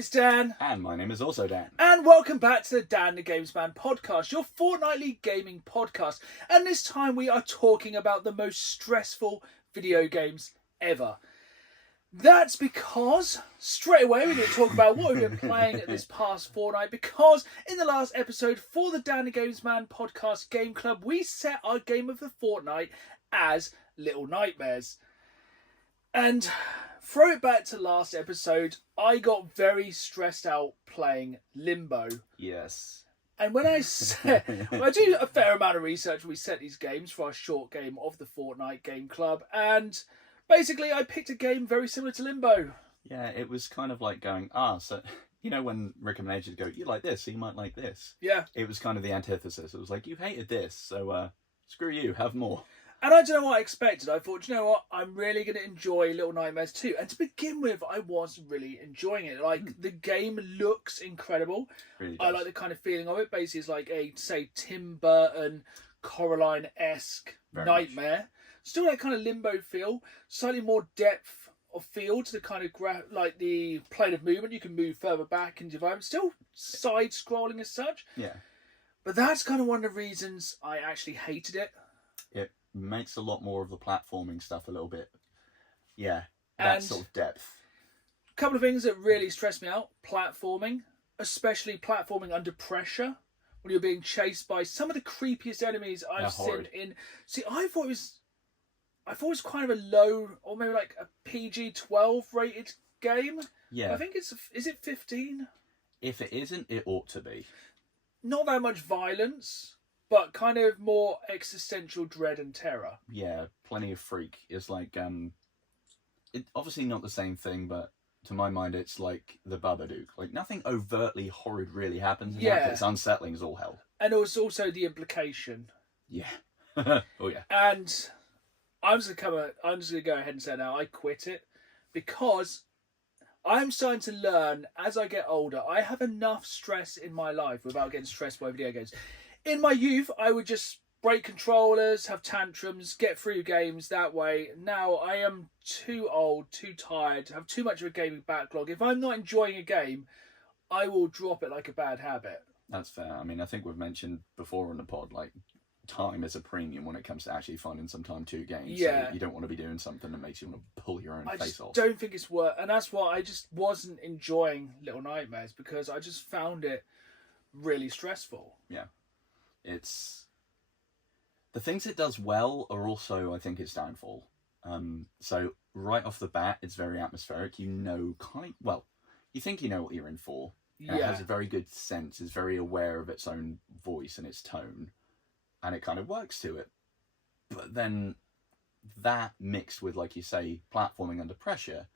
is Dan. And my name is also Dan. And welcome back to the Dan the Games Man podcast, your fortnightly gaming podcast. And this time we are talking about the most stressful video games ever. That's because, straight away, we're going to talk about what we've been playing this past fortnight, because in the last episode for the Dan the Games Man podcast Game Club, we set our game of the fortnight as Little Nightmares. And throw it back to last episode, I got very stressed out playing Limbo. Yes. And when I said, I do a fair amount of research, we set these games for our short game of the Fortnite Game Club, and basically I picked a game very similar to Limbo. Yeah, it was kind of like going, so, you know when recommendations go, you like this, so you might like this. Yeah. It was kind of the antithesis. It was like, you hated this, so screw you, have more. And I don't know what I expected. I thought, you know what, I'm really going to enjoy Little Nightmares 2. And to begin with, I was really enjoying it. Like, the game looks incredible. Really does. I like the kind of feeling of it. Basically, it's like a, say, Tim Burton, Coraline-esque nightmare. Much. Still that kind of Limbo feel. Slightly more depth of feel to the kind of, like the plane of movement. You can move further back into the environment. Still side-scrolling as such. Yeah. But that's kind of one of the reasons I actually hated it. It makes a lot more of the platforming stuff a little bit, that sort of depth. A couple of things that really stress me out: platforming, especially platforming under pressure when you're being chased by some of the creepiest enemies I've seen in. See, I thought it was kind of a low, or maybe like a PG-12 rated game. Yeah, I think is it 15? If it isn't, it ought to be. Not that much violence, but kind of more existential dread and terror. Yeah, plenty of freak. It's like, it obviously not the same thing, but to my mind, it's like the Babadook. Like, nothing overtly horrid really happens. Yeah. It's unsettling as all hell. And it was also the implication. Yeah. Oh, yeah. And I'm just going to go ahead and say now, I quit it, because I'm starting to learn, as I get older, I have enough stress in my life without getting stressed by video games. In my youth, I would just break controllers, have tantrums, get through games that way. Now, I am too old, too tired, have too much of a gaming backlog. If I'm not enjoying a game, I will drop it like a bad habit. That's fair. I mean, I think we've mentioned before on the pod, like, time is a premium when it comes to actually finding some time to games. Yeah. So you don't want to be doing something that makes you want to pull your own face off. I don't think it's worth, and that's why I just wasn't enjoying Little Nightmares, because I just found it really stressful. Yeah. It's the things it does well are also, I think, its downfall. So right off the bat, it's very atmospheric. You know, you think you know what you're in for. And It has a very good sense. It's very aware of its own voice and its tone, and it kind of works to it. But then that mixed with, like you say, platforming under pressure,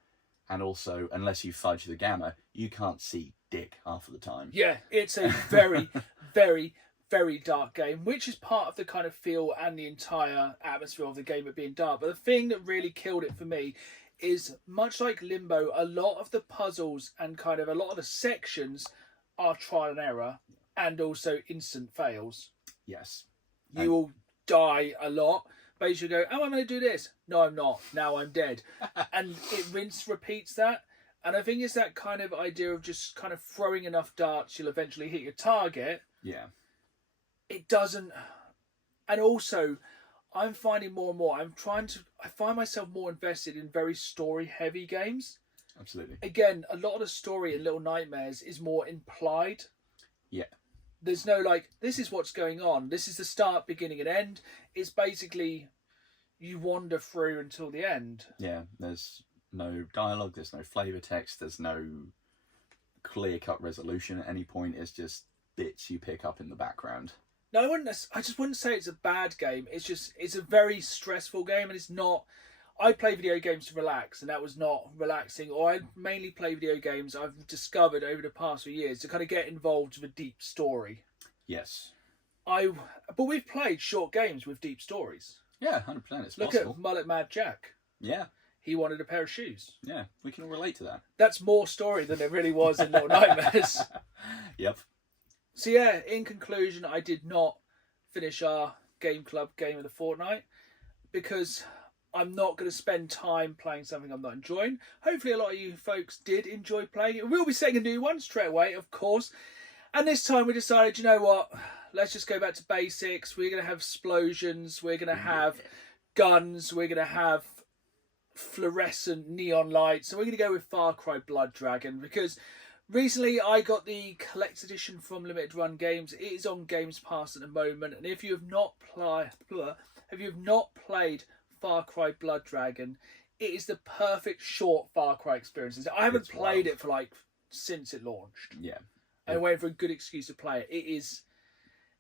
and also, unless you fudge the gamma, you can't see dick half of the time. Yeah, it's a very, very, very dark game, which is part of the kind of feel and the entire atmosphere of the game of being dark. But the thing that really killed it for me is, much like Limbo, a lot of the puzzles and kind of a lot of the sections are trial and error, and also instant fails. Yes. You will die a lot. Basically go, oh, I'm going to do this. No, I'm not. Now I'm dead. And it repeats that. And I think it's that kind of idea of just kind of throwing enough darts, you'll eventually hit your target. Yeah. It doesn't. And also, I'm finding more and more, I find myself more invested in very story-heavy games. Absolutely. Again, a lot of the story in Little Nightmares is more implied. Yeah. There's no, like, this is what's going on. This is the start, beginning, and end. It's basically, you wander through until the end. Yeah, there's no dialogue, there's no flavour text, there's no clear-cut resolution at any point. It's just bits you pick up in the background. No, I just wouldn't say it's a bad game. It's a very stressful game, and it's not. I play video games to relax, and that was not relaxing. Or I mainly play video games, I've discovered over the past few years, to kind of get involved with a deep story. Yes. But we've played short games with deep stories. Yeah, 100%. It's Look possible. at Mullet Mad Jack. Yeah. He wanted a pair of shoes. Yeah, we can all relate to that. That's more story than it really was in Little Nightmares. Yep. So yeah, in conclusion, I did not finish our Game Club game of the fortnight, because I'm not going to spend time playing something I'm not enjoying. Hopefully a lot of you folks did enjoy playing it. We'll be setting a new one straight away, of course. And this time we decided, you know what? Let's just go back to basics. We're going to have explosions. We're going to have guns. We're going to have fluorescent neon lights. So we're going to go with Far Cry Blood Dragon because recently I got the collector's edition from Limited Run Games. It is on Games Pass at the moment. And if you have not played Far Cry Blood Dragon, it is the perfect short Far Cry experience. I haven't played it for since it launched. Yeah. I'm waiting for a good excuse to play it. It is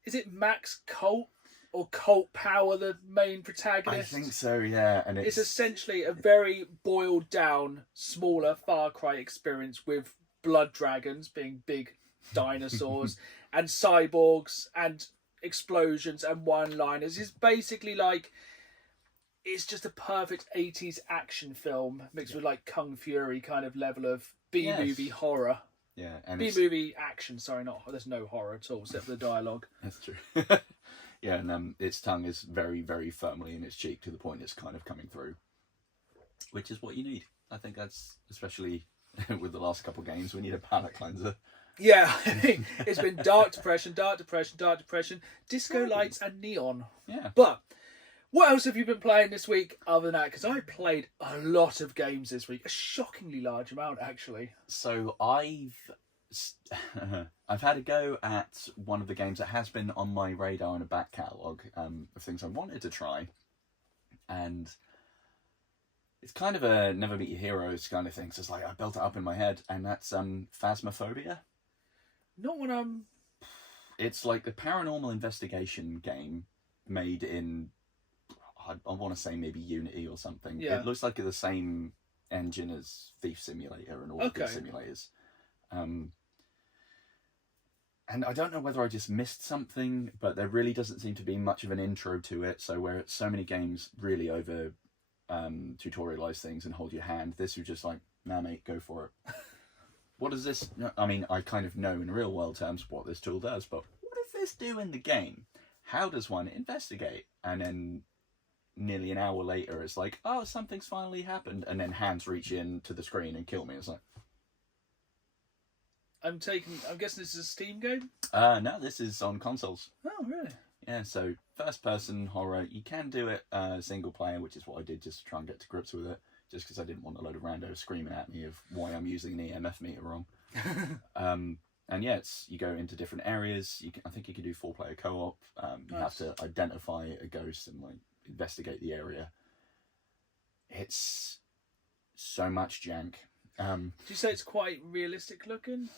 it Max Colt or Colt Power, the main protagonist? I think so, yeah. And it's essentially a very boiled down, smaller Far Cry experience with blood dragons being big dinosaurs and cyborgs and explosions and one-liners. It's basically it's just a perfect 80s action film mixed with Kung Fury kind of level of B-movie horror. Yeah, and B-movie action, sorry, there's no horror at all except for the dialogue. That's true. Yeah, and its tongue is very, very firmly in its cheek to the point it's kind of coming through, which is what you need. I think that's, especially with the last couple of games, we need a palate cleanser. Yeah, it's been dark depression, disco lights and neon. Yeah. But what else have you been playing this week other than that? Because I played a lot of games this week, a shockingly large amount actually. So I've had a go at one of the games that has been on my radar in a back catalogue of things I wanted to try, and it's kind of a never meet your heroes kind of thing. So it's I built it up in my head, and that's Phasmophobia. Not when It's like the paranormal investigation game made in, I want to say maybe Unity or something. Yeah. It looks like the same engine as Thief Simulator and all the good simulators. And I don't know whether I just missed something, but there really doesn't seem to be much of an intro to it. So where so many games really over tutorialize things and hold your hand, this was just nah mate, go for it. What does this... I mean, I kind of know in real world terms what this tool does, but what does this do in the game? How does one investigate? And then nearly an hour later, it's oh, something's finally happened. And then hands reach in to the screen and kill me. It's I'm guessing this is a Steam game? No, this is on consoles. Oh, really? Yeah, so first person horror. You can do it single player, which is what I did just to try and get to grips with it. Just because I didn't want a load of randos screaming at me of why I'm using an EMF meter wrong. And yeah, you go into different areas. I think you can do 4-player co-op. You have to identify a ghost and investigate the area. It's so much jank. Did you say it's quite realistic looking?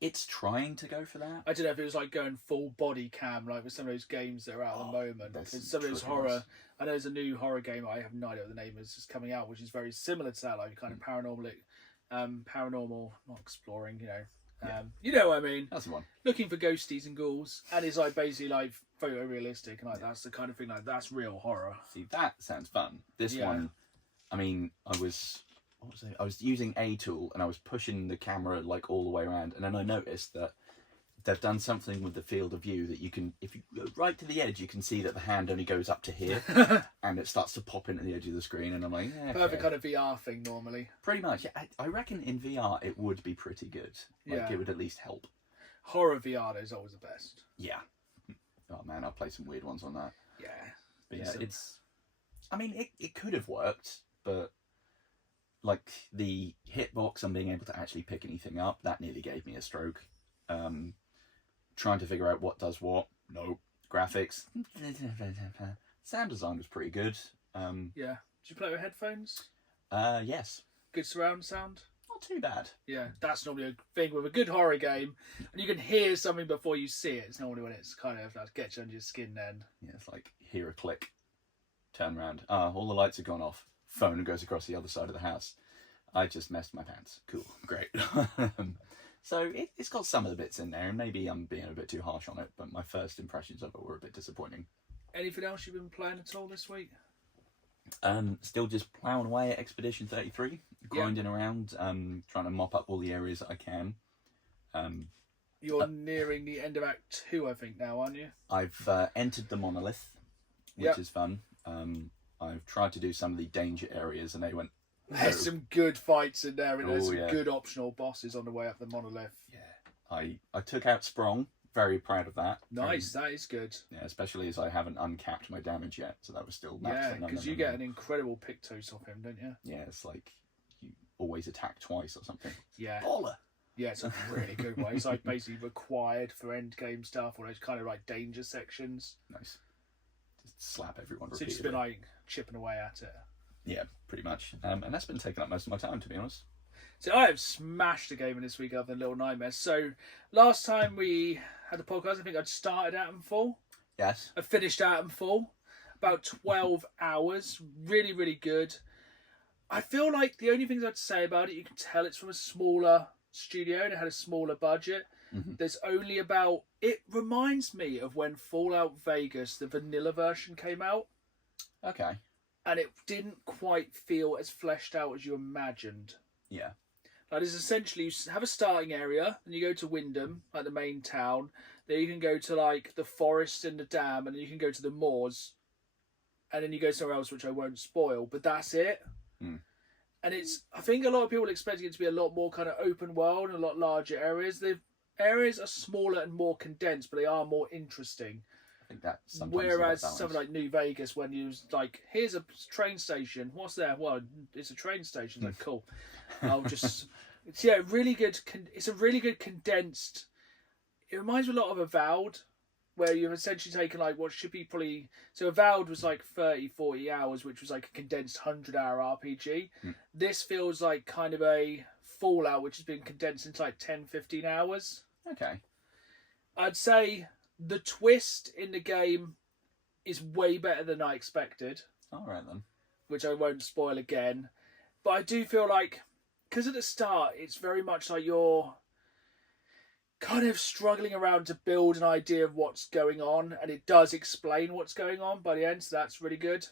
It's trying to go for that. I don't know if it was going full body cam with some of those games that are out at the moment. Because some of those horror, I know there's a new horror game, I have no idea what the name is, just coming out, which is very similar to that, kind of paranormal, not exploring, you know what I mean. That's the one. Looking for ghosties and ghouls, and it's basically photorealistic, and that's the kind of thing that's real horror. See, that sounds fun. This one, I mean, I was using a tool and I was pushing the camera all the way around, and then I noticed that they've done something with the field of view that you can, if you go right to the edge, you can see that the hand only goes up to here and it starts to pop into the edge of the screen, and I'm okay. Perfect kind of VR thing normally. Pretty much. I reckon in VR it would be pretty good. It would at least help. Horror VR is always the best. Yeah. Oh man, I'll play some weird ones on that. Yeah. But yeah, it could have worked, but the hitbox and being able to actually pick anything up, that nearly gave me a stroke. Trying to figure out what does what. Nope. Graphics. Sound design was pretty good. Yeah. Did you play with headphones? Yes. Good surround sound? Not too bad. Yeah, that's normally a thing with a good horror game. And you can hear something before you see it. It's normally when it's kind of gets you under your skin then. Yeah, it's hear a click. Turn around. All the lights have gone off. Phone goes across the other side of the house. I just messed my pants. Cool. Great. So it's got some of the bits in there, and maybe I'm being a bit too harsh on it, but my first impressions of it were a bit disappointing. Anything else you've been playing at all this week? Still just ploughing away at Expedition 33, grinding around, trying to mop up all the areas that I can. You're nearing the end of Act 2, I think, now, aren't you? I've entered the Monolith, which is fun. I've tried to do some of the danger areas, and they went. There's some good fights in there, and there's some yeah. good optional bosses on the way up the monolith. Yeah, I took out Sprong. Very proud of that. Nice, that is good. Yeah, especially as I haven't uncapped my damage yet, so that was still max. Yeah, because you get an incredible Pictos off him, don't you? Yeah, it's like you always attack twice or something. Yeah. Baller. Yeah, it's a really good one. It's like basically required for end game stuff, or those kind of like danger sections. Nice. Just slap everyone. So you've just been like chipping away at it. Yeah, pretty much. And that's been taking up most of my time, to be honest. So I have smashed the game in this week other than Little Nightmares. So last time we had a podcast, I think I'd started Atomfall. Yes. I finished Atomfall. About 12 hours. Really, really good. I feel like the only things I'd say about it, you can tell it's from a smaller studio and it had a smaller budget. Mm-hmm. There's only about... It reminds me of when Fallout Vegas, the vanilla version, came out. Okay. And it didn't quite feel as fleshed out as you imagined. Yeah. Like, it's essentially, you have a starting area, and you go to Wyndham, like the main town. Then you can go to, like, the forest and the dam, and then you can go to the moors. And then you go somewhere else, which I won't spoil, but that's it. Mm. And it's, I think a lot of people are expecting it to be a lot more kind of open world and a lot larger areas. The areas are smaller and more condensed, but they are more interesting. I think that sometimes. Whereas something like New Vegas, when you was like, here's a train station. What's there? Well, it's a train station. Like, cool. I'll just. It's really good. It's a really good condensed. It reminds me a lot of Avowed, where you've essentially taken like what should be probably. So Avowed was like 30, 40 hours, which was like a condensed 100-hour RPG. Mm. This feels like kind of a Fallout, which has been condensed into like 10, 15 hours. Okay. I'd say the twist in the game is way better than I expected. All right then. Which I won't spoil again. But I do feel like, because at the start, it's very much like you're kind of struggling around to build an idea of what's going on, and it does explain what's going on by the end, so that's really good.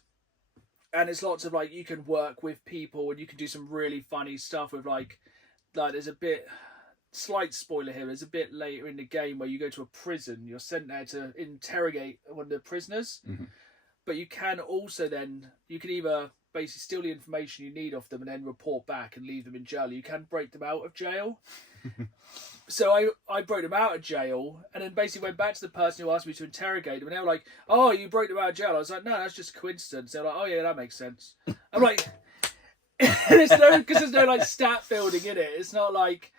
And it's lots of like, you can work with people, and you can do some really funny stuff with like there's a bit... Slight spoiler here, there's a bit later in the game where you go to a prison, you're sent there to interrogate one of the prisoners, but you can also then, you can either basically steal the information you need off them and then report back and leave them in jail. You can break them out of jail. So I broke them out of jail and then basically went back to the person who asked me to interrogate them, and they were like, oh, you broke them out of jail. I was like, no, that's just a coincidence. They're like, oh yeah, that makes sense. I'm like, because there's no like stat building in it. It's not like,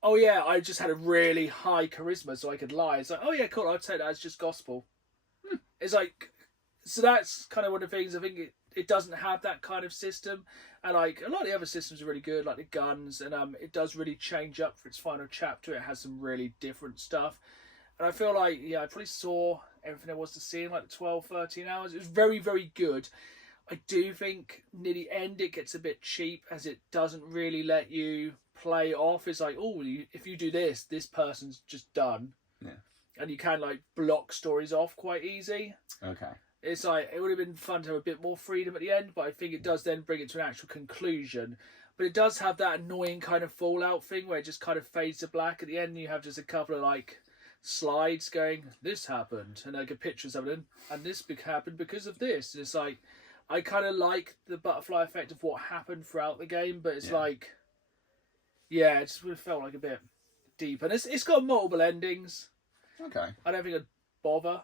oh yeah, I just had a really high charisma so I could lie. It's like, oh yeah, cool, I'll take that as just gospel. It's like, so that's kind of one of the things. I think it doesn't have that kind of system. And like, a lot of the other systems are really good, like the guns, and it does really change up for its final chapter. It has some really different stuff. And I feel like, yeah, I probably saw everything there was to see in like the 12, 13 hours. It was very, very good. I do think near the end it gets a bit cheap, as it doesn't really let you play off. It's like, oh, if you do this, this person's just done. Yeah. And you can like block stories off quite easy. Okay. It's like, it would have been fun to have a bit more freedom at the end, but I think it does then bring it to an actual conclusion. But it does have that annoying kind of Fallout thing where it just kind of fades to black at the end, and you have just a couple of like slides going, this happened, and like a picture of something, and this happened because of this. And it's like, I kind of like the butterfly effect of what happened throughout the game, but it's like, yeah, it just would have felt like a bit deep. And it's got multiple endings. Okay. I don't think I'd bother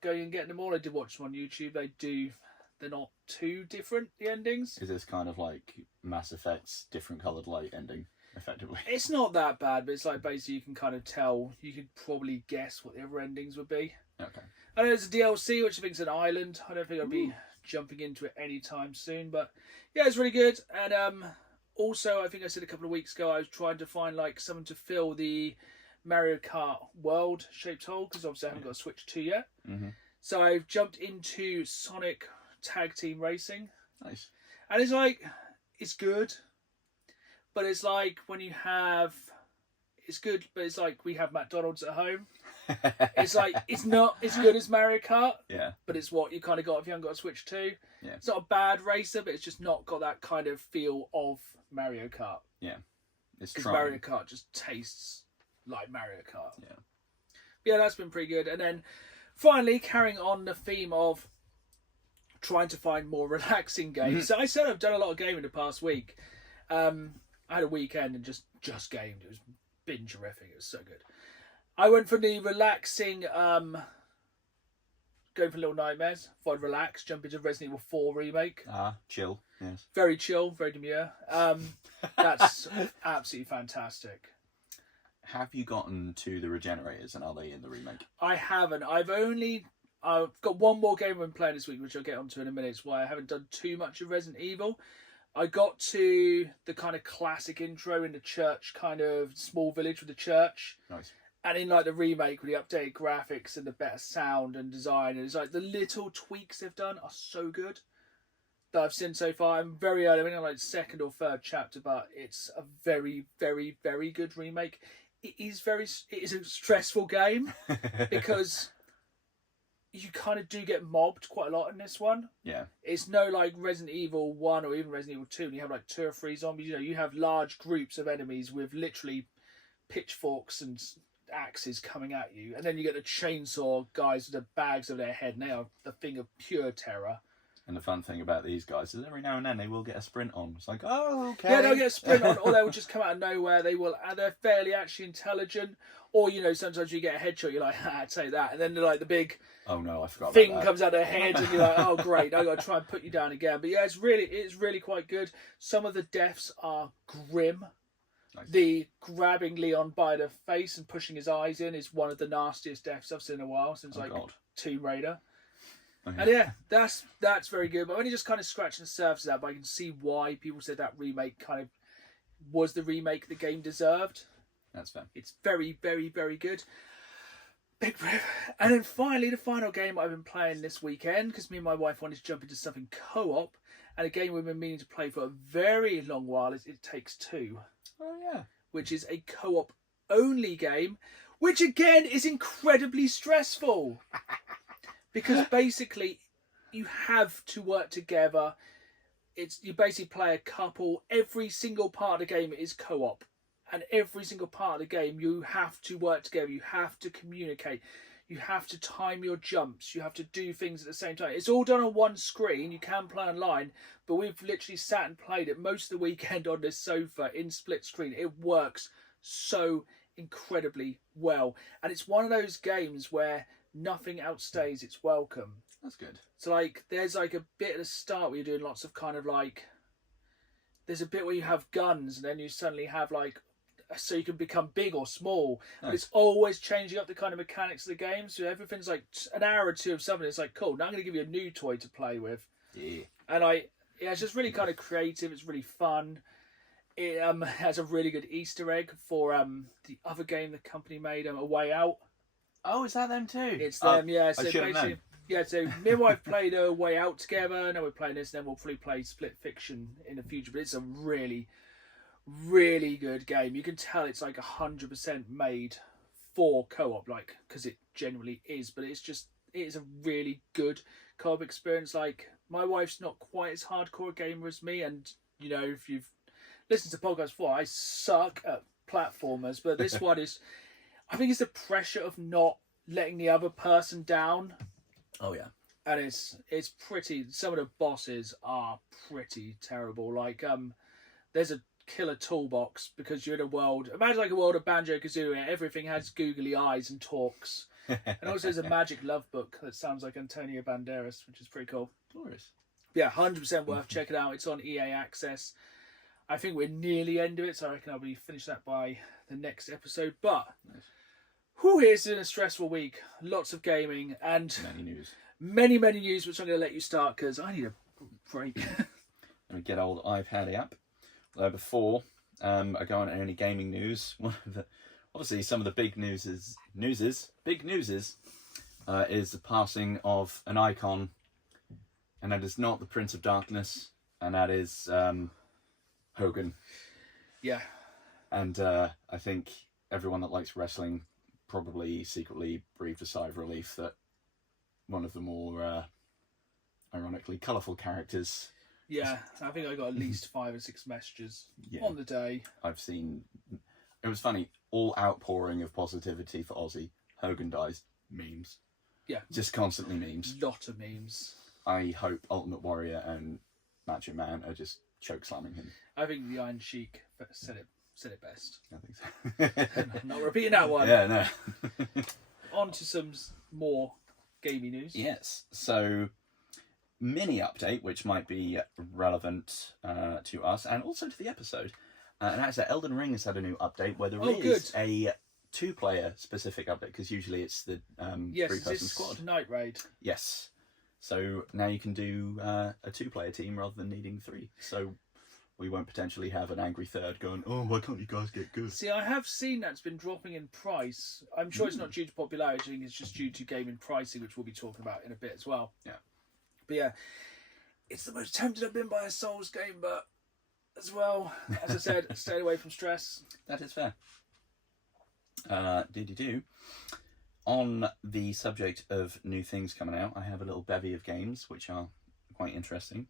going and getting them all. I did watch them on YouTube. They're not too different, the endings. Is this kind of like Mass Effect's different coloured light ending, effectively? It's not that bad, but it's like basically you can kind of tell, you could probably guess what the other endings would be. Okay. And there's a DLC, which I think is an island. I don't think I'd be jumping into it anytime soon, but yeah, it's really good. And also, I think I said a couple of weeks ago, I was trying to find like someone to fill the Mario Kart world shaped hole, because obviously I haven't got a Switch 2 yet. So I've jumped into Sonic Tag Team Racing. Nice. And it's like, it's good, but it's like when you have, it's good, but it's like we have McDonald's at home. It's like, it's not as good as Mario Kart, but it's what you kind of got if you haven't got a Switch 2. Yeah. It's not a bad racer, but it's just not got that kind of feel of Mario Kart. Yeah. It's because trying. Mario Kart just tastes like Mario Kart. Yeah. Yeah, that's been pretty good. And then finally, carrying on the theme of trying to find more relaxing games. So I said I've done a lot of gaming the past week. I had a weekend and just gamed. It was binge terrific. It was so good. I went for the relaxing, going for Little Nightmares. Thought I'd relax, jump into Resident Evil 4 remake. Chill, yes. Very chill, very demure. That's absolutely fantastic. Have you gotten to the Regenerators, and are they in the remake? I haven't. I've got one more game I'm playing this week, which I'll get onto in a minute. It's why I haven't done too much of Resident Evil. I got to the kind of classic intro in the church, kind of small village with the church. Nice. And in like the remake with the updated graphics and the better sound and design, and it's like the little tweaks they've done are so good that I've seen so far. I'm very early, I mean, I'm like second or third chapter, but it's a very, very, very good remake. It is a stressful game because you kind of do get mobbed quite a lot in this one. Yeah. It's no like Resident Evil 1 or even Resident Evil 2, and you have like 2 or 3 zombies. You know, you have large groups of enemies with literally pitchforks and axes coming at you. And then you get the chainsaw guys with the bags of their head, and they are the thing of pure terror. And the fun thing about these guys is every now and then they will get a sprint on. It's like, oh, okay. Yeah, they'll get a sprint on, or they will just come out of nowhere. They're fairly actually intelligent. Or, you know, sometimes you get a headshot, you're like, take that. And then they're like the big oh no, I forgot thing about that. comes out their head, and you're like, oh great, I got to try and put you down again. But yeah, it's really quite good. Some of the deaths are grim. Nice. The grabbing Leon by the face and pushing his eyes in is one of the nastiest deaths I've seen in a while since God. Tomb Raider. Okay. And yeah, that's very good. But I'm only just kind of scratching the surface of that, but I can see why people said that remake kind of was the remake the game deserved. That's fair. It's very, very, very good. Big rip. And then finally, the final game I've been playing this weekend, because me and my wife wanted to jump into something co-op, and a game we've been meaning to play for a very long while is It Takes Two. Oh yeah. Which is a co-op only game, which again is incredibly stressful. Because basically you have to work together. You basically play a couple. Every single part of the game is co-op. And every single part of the game you have to work together. You have to communicate. You have to time your jumps. You have to do things at the same time. It's all done on one screen. You can play online. But we've literally sat and played it most of the weekend on this sofa in split screen. It works so incredibly well. And it's one of those games where nothing outstays its welcome. That's good. So like there's like a bit at the start where you're doing lots of kind of like, there's a bit where you have guns and then you suddenly have like, so you can become big or small. Nice. But it's always changing up the kind of mechanics of the game. So everything's like an hour or two of something. It's like, cool, now I'm going to give you a new toy to play with. Yeah. And it's just really kind of creative. It's really fun. It has a really good Easter egg for the other game the company made, A Way Out. Oh, is that them too? It's them, yeah. So I should have known. Yeah, so me and my wife played A Way Out together. Now we're playing this, and then we'll probably play Split Fiction in the future. But it's a really, really good game. You can tell it's like 100% made for co-op, like, because it genuinely is. But it is a really good co-op experience. Like, my wife's not quite as hardcore a gamer as me, and you know, if you've listened to podcasts before, I suck at platformers. But this one is, I think it's the pressure of not letting the other person down. Oh yeah. And it's pretty, some of the bosses are pretty terrible. Like there's a killer toolbox because you're in a world, imagine like a world of Banjo-Kazooie where everything has googly eyes and talks. And also there's a magic love book that sounds like Antonio Banderas, which is pretty cool. Glorious. Yeah, 100% worth checking out. It's on EA Access. I think we're near the end of it, so I reckon I'll be finished that by the next episode. But nice. It's been a stressful week. Lots of gaming and many news. Many news, which I'm going to let you start because I need a break. Let me get old iPad app. Before I go on to any gaming news, obviously some of the big news is the passing of an icon, and that is not the Prince of Darkness, and that is Hogan. Yeah. And I think everyone that likes wrestling probably secretly breathed a sigh of relief that one of the more ironically colourful characters. Yeah, I think I got at least 5 or 6 messages on the day. I've seen. It was funny. All outpouring of positivity for Ozzy. Hogan dies. Memes. Yeah. Just constantly memes. Lot of memes. I hope Ultimate Warrior and Macho Man are just choke slamming him. I think the Iron Sheik said it best. I think so. Not repeating that one. Yeah, no. On to some more gaming news. Yes. So, mini update, which might be relevant to us and also to the episode. And that's that Elden Ring has had a new update where there is a 2-player specific update, because usually it's the 3-person squad. Night Raid. Yes. So now you can do a 2-player team rather than needing 3. So we won't potentially have an angry third going, oh, why can't you guys get good? See, I have seen that's been dropping in price. I'm sure it's not due to popularity. I think it's just due to gaming pricing, which we'll be talking about in a bit as well. Yeah. But yeah, it's the most tempted I've been by a Souls game, but as well, as I said, stay away from stress. That is fair. On the subject of new things coming out, I have a little bevy of games which are quite interesting.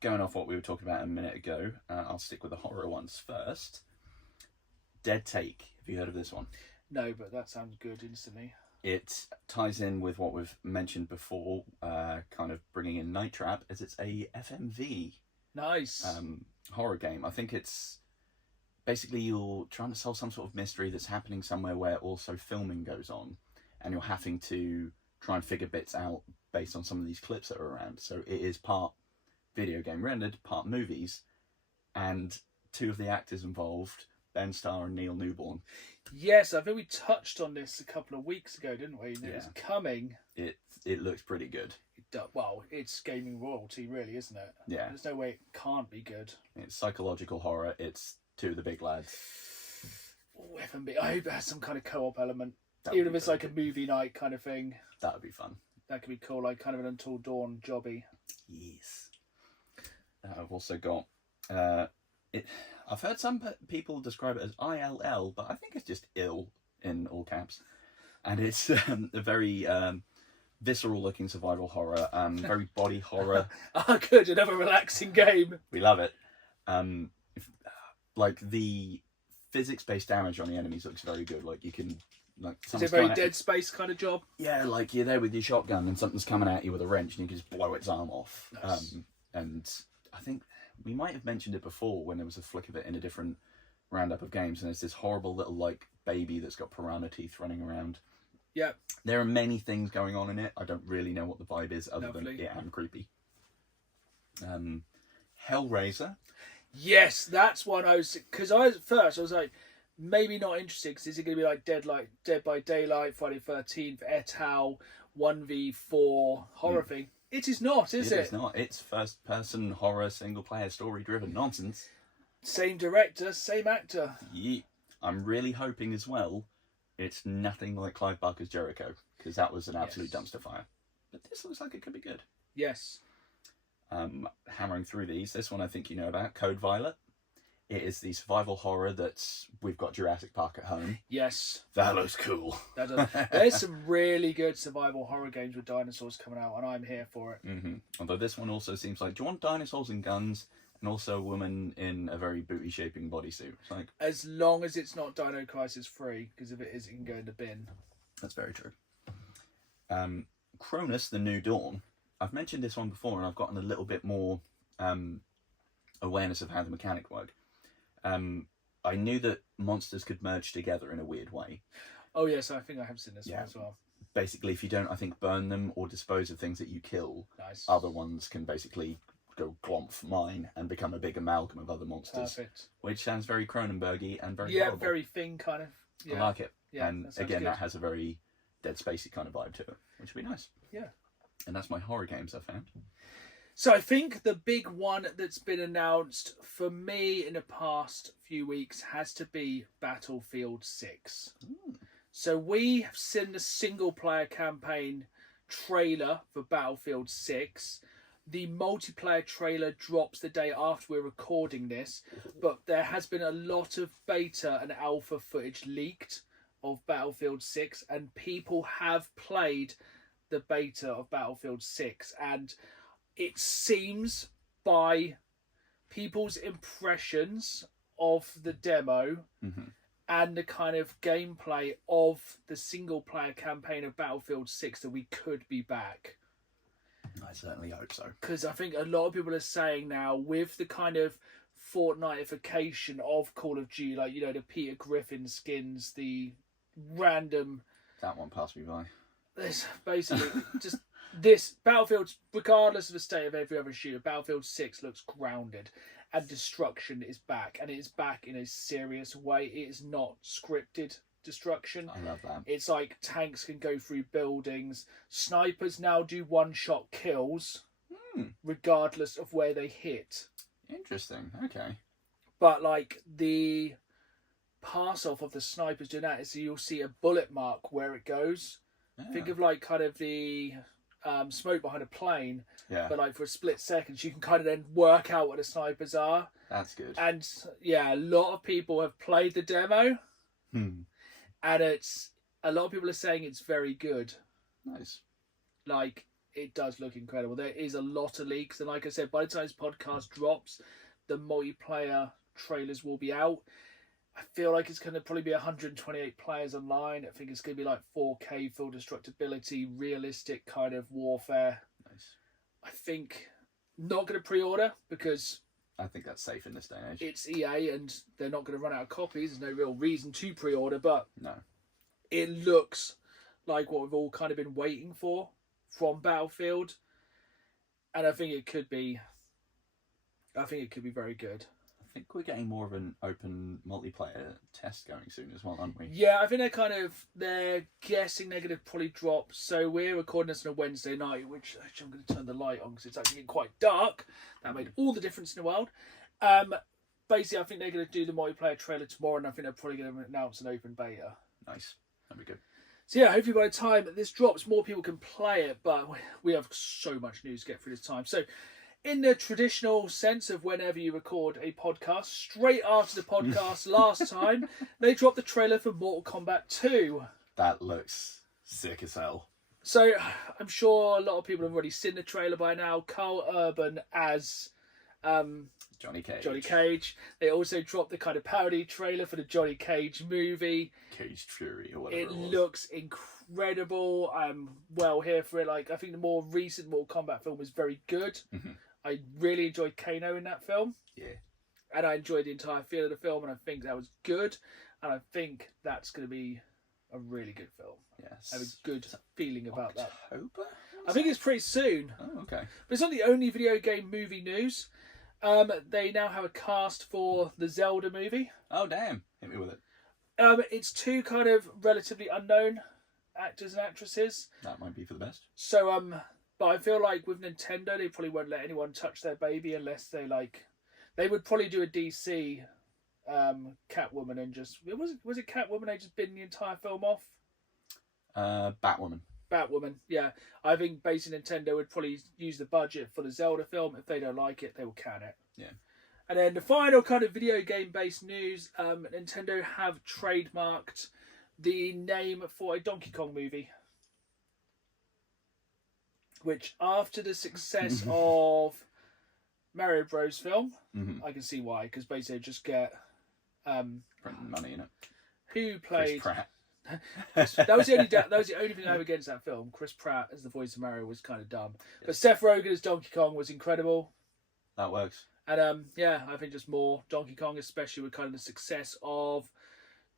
Going off what we were talking about a minute ago, I'll stick with the horror ones first. Dead Take. Have you heard of this one? No, but that sounds good instantly. It ties in with what we've mentioned before, kind of bringing in Night Trap, as it's a FMV Nice. Horror game. I think it's basically you're trying to solve some sort of mystery that's happening somewhere where also filming goes on, and you're having to try and figure bits out based on some of these clips that are around. So it is part video game rendered, part movies, and 2 of the actors involved, Ben Starr and Neil Newborn. Yes, I think we touched on this a couple of weeks ago, didn't we? And it was coming. It looks pretty good. Well, it's gaming royalty, really, isn't it? Yeah. There's no way it can't be good. It's psychological horror. It's 2 of the big lads. Oh, FMB. I hope it has some kind of co-op element. Even if it's like a movie night kind of thing. That would be fun. That could be cool, like kind of an Until Dawn jobby. Yes. I've also got... I've heard some people describe it as ILL, but I think it's just ill in all caps. And it's a very visceral looking survival horror, very body horror. Good, another relaxing game. We love it. Like the physics-based damage on the enemies looks very good. Like you can, like, is it a very Dead Space kind of job? Yeah, like you're there with your shotgun and something's coming at you with a wrench and you can just blow its arm off. Nice. And I think we might have mentioned it before when there was a flick of it in a different roundup of games, and it's this horrible little like baby that's got piranha teeth running around. Yeah. There are many things going on in it. I don't really know what the vibe is other than it and creepy. Hellraiser. Yes, that's one I was... Because I was like, maybe not interested, because is it going to be like Dead by Daylight, Friday 13th, et al., 1v4 horror thing? It is not, is it? It is not. It's first-person horror, single-player, story-driven nonsense. Same director, same actor. Yeah. I'm really hoping as well it's nothing like Clive Barker's Jericho, because that was an absolute dumpster fire. But this looks like it could be good. Yes. Hammering through these, this one I think you know about, Code Violet. It is the survival horror that's we've got Jurassic Park at home. Yes. That looks cool. There's some really good survival horror games with dinosaurs coming out, and I'm here for it. Mm-hmm. Although this one also seems like, do you want dinosaurs and guns, and also a woman in a very booty-shaping bodysuit? It's like, as long as it's not Dino Crisis 3, because if it is, it can go in the bin. That's very true. Cronus, The New Dawn. I've mentioned this one before, and I've gotten a little bit more awareness of how the mechanic worked. I knew that monsters could merge together in a weird way. Oh yes, I think I have seen this one as well. Basically, if you don't, I think, burn them or dispose of things that you kill, other ones can basically go glomp mine and become a big amalgam of other monsters. Perfect. Which sounds very Cronenbergy and very horrible. Very Thing kind of. Yeah. I like it. Yeah, and again, that has a very Dead Spacey kind of vibe to it, which would be nice. Yeah. And that's my horror games I found. So I think the big one that's been announced for me in the past few weeks has to be Battlefield 6. So we have seen the single player campaign trailer for Battlefield 6. The multiplayer trailer drops the day after we're recording this, but there has been a lot of beta and alpha footage leaked of Battlefield 6, and people have played the beta of Battlefield 6, and it seems by people's impressions of the demo and the kind of gameplay of the single player campaign of Battlefield 6 that we could be back. I certainly hope so. Because I think a lot of people are saying now, with the kind of Fortnitification of Call of Duty, like, the Peter Griffin skins, the random... That one passed me by. This basically just this Battlefield, regardless of the state of every other shooter, Battlefield 6 looks grounded, and destruction is back, and it is back in a serious way. It is not scripted destruction. I love that. It's like tanks can go through buildings. Snipers now do one-shot kills, regardless of where they hit. Interesting. Okay. But like the pass off of the snipers doing that is you'll see a bullet mark where it goes. Yeah. Think of like kind of the smoke behind a plane, Yeah. but like for a split second you can kind of then work out what the snipers are. That's good. And yeah, a lot of people have played the demo, and it's a lot of people are saying it's very good. Nice. Like, it does look incredible. There is a lot of leaks, and like I said, by the time this podcast drops, the multiplayer trailers will be out. I feel like it's going to probably be 128 players online. I think it's going to be like 4K, full destructibility, realistic kind of warfare. Nice. I think not going to pre-order because I think that's safe in this day and age. it's EA and they're not going to run out of copies. There's no real reason to pre-order, but No. it looks like what we've all kind of been waiting for from Battlefield, and I think it could be very good. I think we're getting more of an open multiplayer test going soon as well, aren't we? Yeah, I think they're guessing they're going to probably drop. So we're recording this on a Wednesday night, which actually I'm going to turn the light on because it's actually getting quite dark. That made all the difference in the world. Basically, I think they're going to do the multiplayer trailer tomorrow, and I think they're probably going to announce an open beta. Nice. That'd be good. So yeah, hopefully by the time this drops, more people can play it, but we have so much news to get through this time. So in the traditional sense of whenever you record a podcast, straight after the podcast last time, they dropped the trailer for Mortal Kombat 2. That looks sick as hell. So I'm sure a lot of people have already seen the trailer by now. Carl Urban as Johnny Cage. Johnny Cage. They also dropped the kind of parody trailer for the Johnny Cage movie. Cage Fury or whatever it was. Looks incredible. I'm well here for it. Like, I think the more recent Mortal Kombat film was very good. Mm-hmm. I really enjoyed Kano in that film. Yeah. And I enjoyed the entire feel of the film, and I think that was good. And I think that's going to be a really good film. Yes. I have a good feeling about that. October? I think it's pretty soon. Oh, okay. But it's not the only video game movie news. They now have a cast for the Zelda movie. Oh, damn. Hit me with it. It's two kind of relatively unknown actors and actresses. That might be for the best. So, but I feel like with Nintendo, they probably won't let anyone touch their baby unless they would probably do a DC Catwoman and just... Was it Catwoman they just binned the entire film off? Batwoman. Batwoman, yeah. I think basically Nintendo would probably use the budget for the Zelda film. If they don't like it, they will can it. Yeah. And then the final kind of video game based news, Nintendo have trademarked the name for a Donkey Kong movie. Which, after the success of Mario Bros. Film, I can see why, because basically just get... Printing money in it. Who played... Chris Pratt. that was the only thing I have against that film. Chris Pratt as the voice of Mario was kind of dumb, but Seth Rogen as Donkey Kong was incredible. That works. And yeah, I think just more Donkey Kong, especially with kind of the success of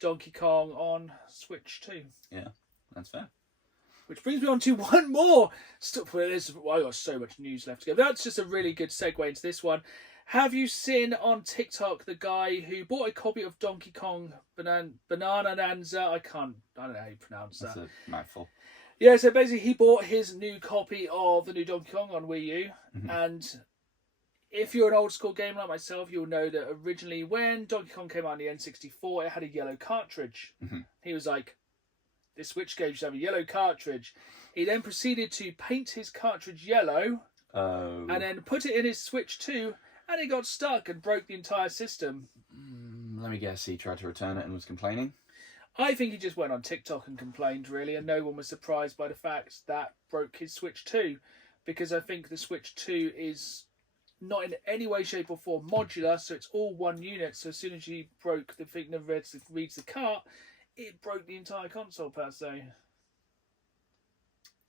Donkey Kong on Switch 2. Yeah, that's fair. Which brings me on to one more. I got so much news left to go. That's just a really good segue into this one. Have you seen on TikTok the guy who bought a copy of Donkey Kong Bananza? I don't know how you pronounce that. That's a mouthful. Yeah, so basically he bought his new copy of the new Donkey Kong on Wii U. And if you're an old school gamer like myself, you'll know that originally when Donkey Kong came out on the N64, it had a yellow cartridge. He was like, this Switch game should have a yellow cartridge. He then proceeded to paint his cartridge yellow and then put it in his Switch 2. And it got stuck and broke the entire system. Let me guess, he tried to return it and was complaining? I think he just went on TikTok and complained, really, and no one was surprised by the fact that broke his Switch 2. Because I think the Switch 2 is not in any way, shape or form modular, so it's all one unit. So as soon as you broke the thing that reads the cart, it broke the entire console, per se.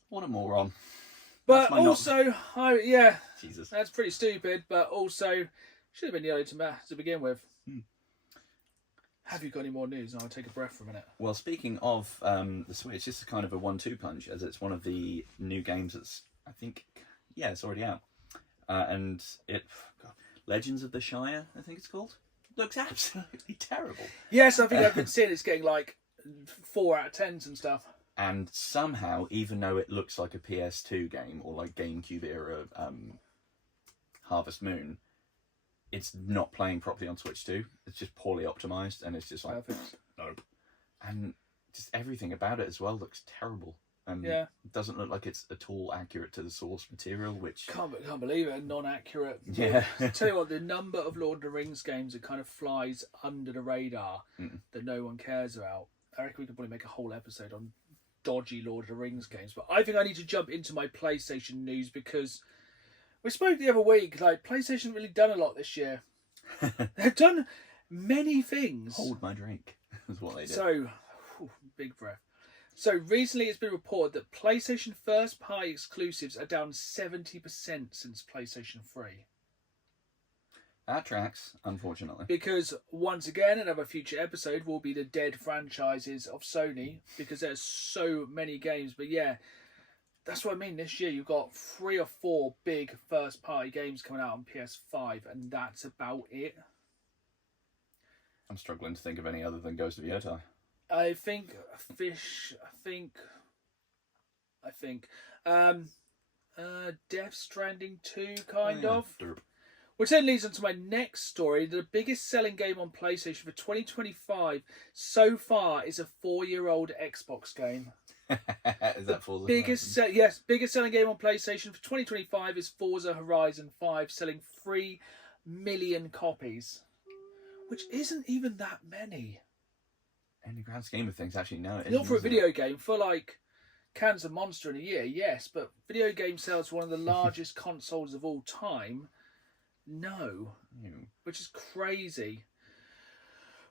What a moron. But my not- also, Jesus. that's pretty stupid. But also, should have been yellow to begin with. Have you got any more news? I'll take a breath for a minute. Well, speaking of the Switch, this is kind of a 1-2 punch, as it's one of the new games that's, I think, it's already out. And Legends of the Shire, I think it's called, looks absolutely terrible. Yes, I think I've been seeing it's getting like 4 out of 10s and stuff. And somehow, even though it looks like a PS2 game or like GameCube era Harvest Moon, it's not playing properly on Switch 2. It's just poorly optimized, and it's just like nope. And just everything about it as well looks terrible. And it doesn't look like it's at all accurate to the source material, which can't believe it. Non-accurate. Yeah. Tell you what, the number of Lord of the Rings games that kind of flies under the radar that no one cares about. I reckon we could probably make a whole episode on dodgy Lord of the Rings games. But I think I need to jump into my PlayStation news because we spoke the other week. Like, PlayStation haven't really done a lot this year. They've done many things. Hold my drink is what they did. So, big breath. So recently it's been reported that PlayStation first-party exclusives are down 70% since PlayStation 3. That tracks, unfortunately. Because, once again, another future episode will be the dead franchises of Sony, because there's so many games. But yeah, that's what I mean. This year you've got 3 or 4 big first-party games coming out on PS5, and that's about it. I'm struggling to think of any other than Ghost of Yota. I think Death Stranding 2 kind of. Derp. Which then leads on to my next story. The biggest selling game on PlayStation for 2025 so far is a 4-year-old Xbox game. Is that Forza? Biggest selling game on PlayStation for 2025 is Forza Horizon 5, selling 3 million copies, which isn't even that many. In the grand scheme of things, actually, no. Not for a video game. For like Cancer Monster in a year, yes, but video game sales one of the largest consoles of all time. No, which is crazy.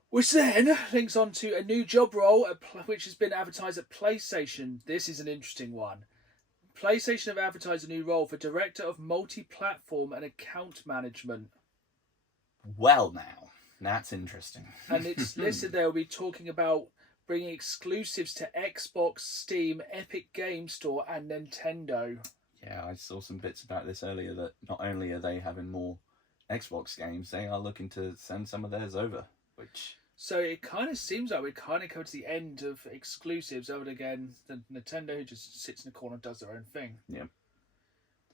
Which then links on to a new job role which has been advertised at PlayStation. This is an interesting one. PlayStation have advertised a new role for Director of Multi-Platform and Account Management. Well, now, that's interesting. And it's listed there, we'll be talking about bringing exclusives to Xbox, Steam, Epic Game Store and Nintendo. Yeah, I saw some bits about this earlier, that not only are they having more Xbox games, they are looking to send some of theirs over, which... So it kind of seems like we're kind of coming to the end of exclusives, other than, again, the Nintendo, who just sits in the corner and does their own thing. Yeah.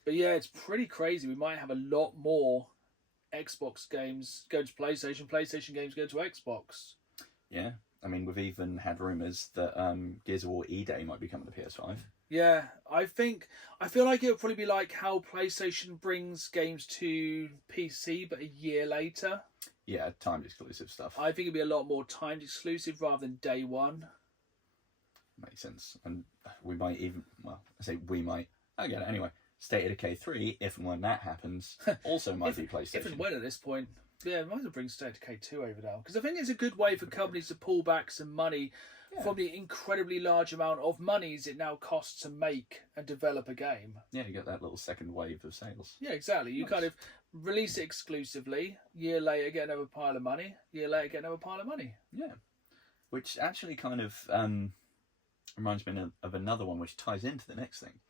But yeah, it's pretty crazy. We might have a lot more Xbox games going to PlayStation, PlayStation games going to Xbox. Yeah, I mean, we've even had rumours that Gears of War E-Day might be coming to PS5. Yeah, I feel like it'll probably be like how PlayStation brings games to PC, but a year later. Yeah, timed exclusive stuff. I think it'd be a lot more timed exclusive rather than day one. Makes sense. And we might even, well, I say we might, I get it anyway. State of Decay 3, if and when that happens, also might be PlayStation. If and when at this point. Yeah, might as well bring State of Decay 2 over now. Because I think it's a good way for companies to pull back some money from the incredibly large amount of monies it now costs to make and develop a game. Yeah, you get that little second wave of sales. Yeah, exactly. You kind of release it exclusively, year later get another pile of money, year later get another pile of money. Yeah. Which actually kind of reminds me of another one which ties into the next thing.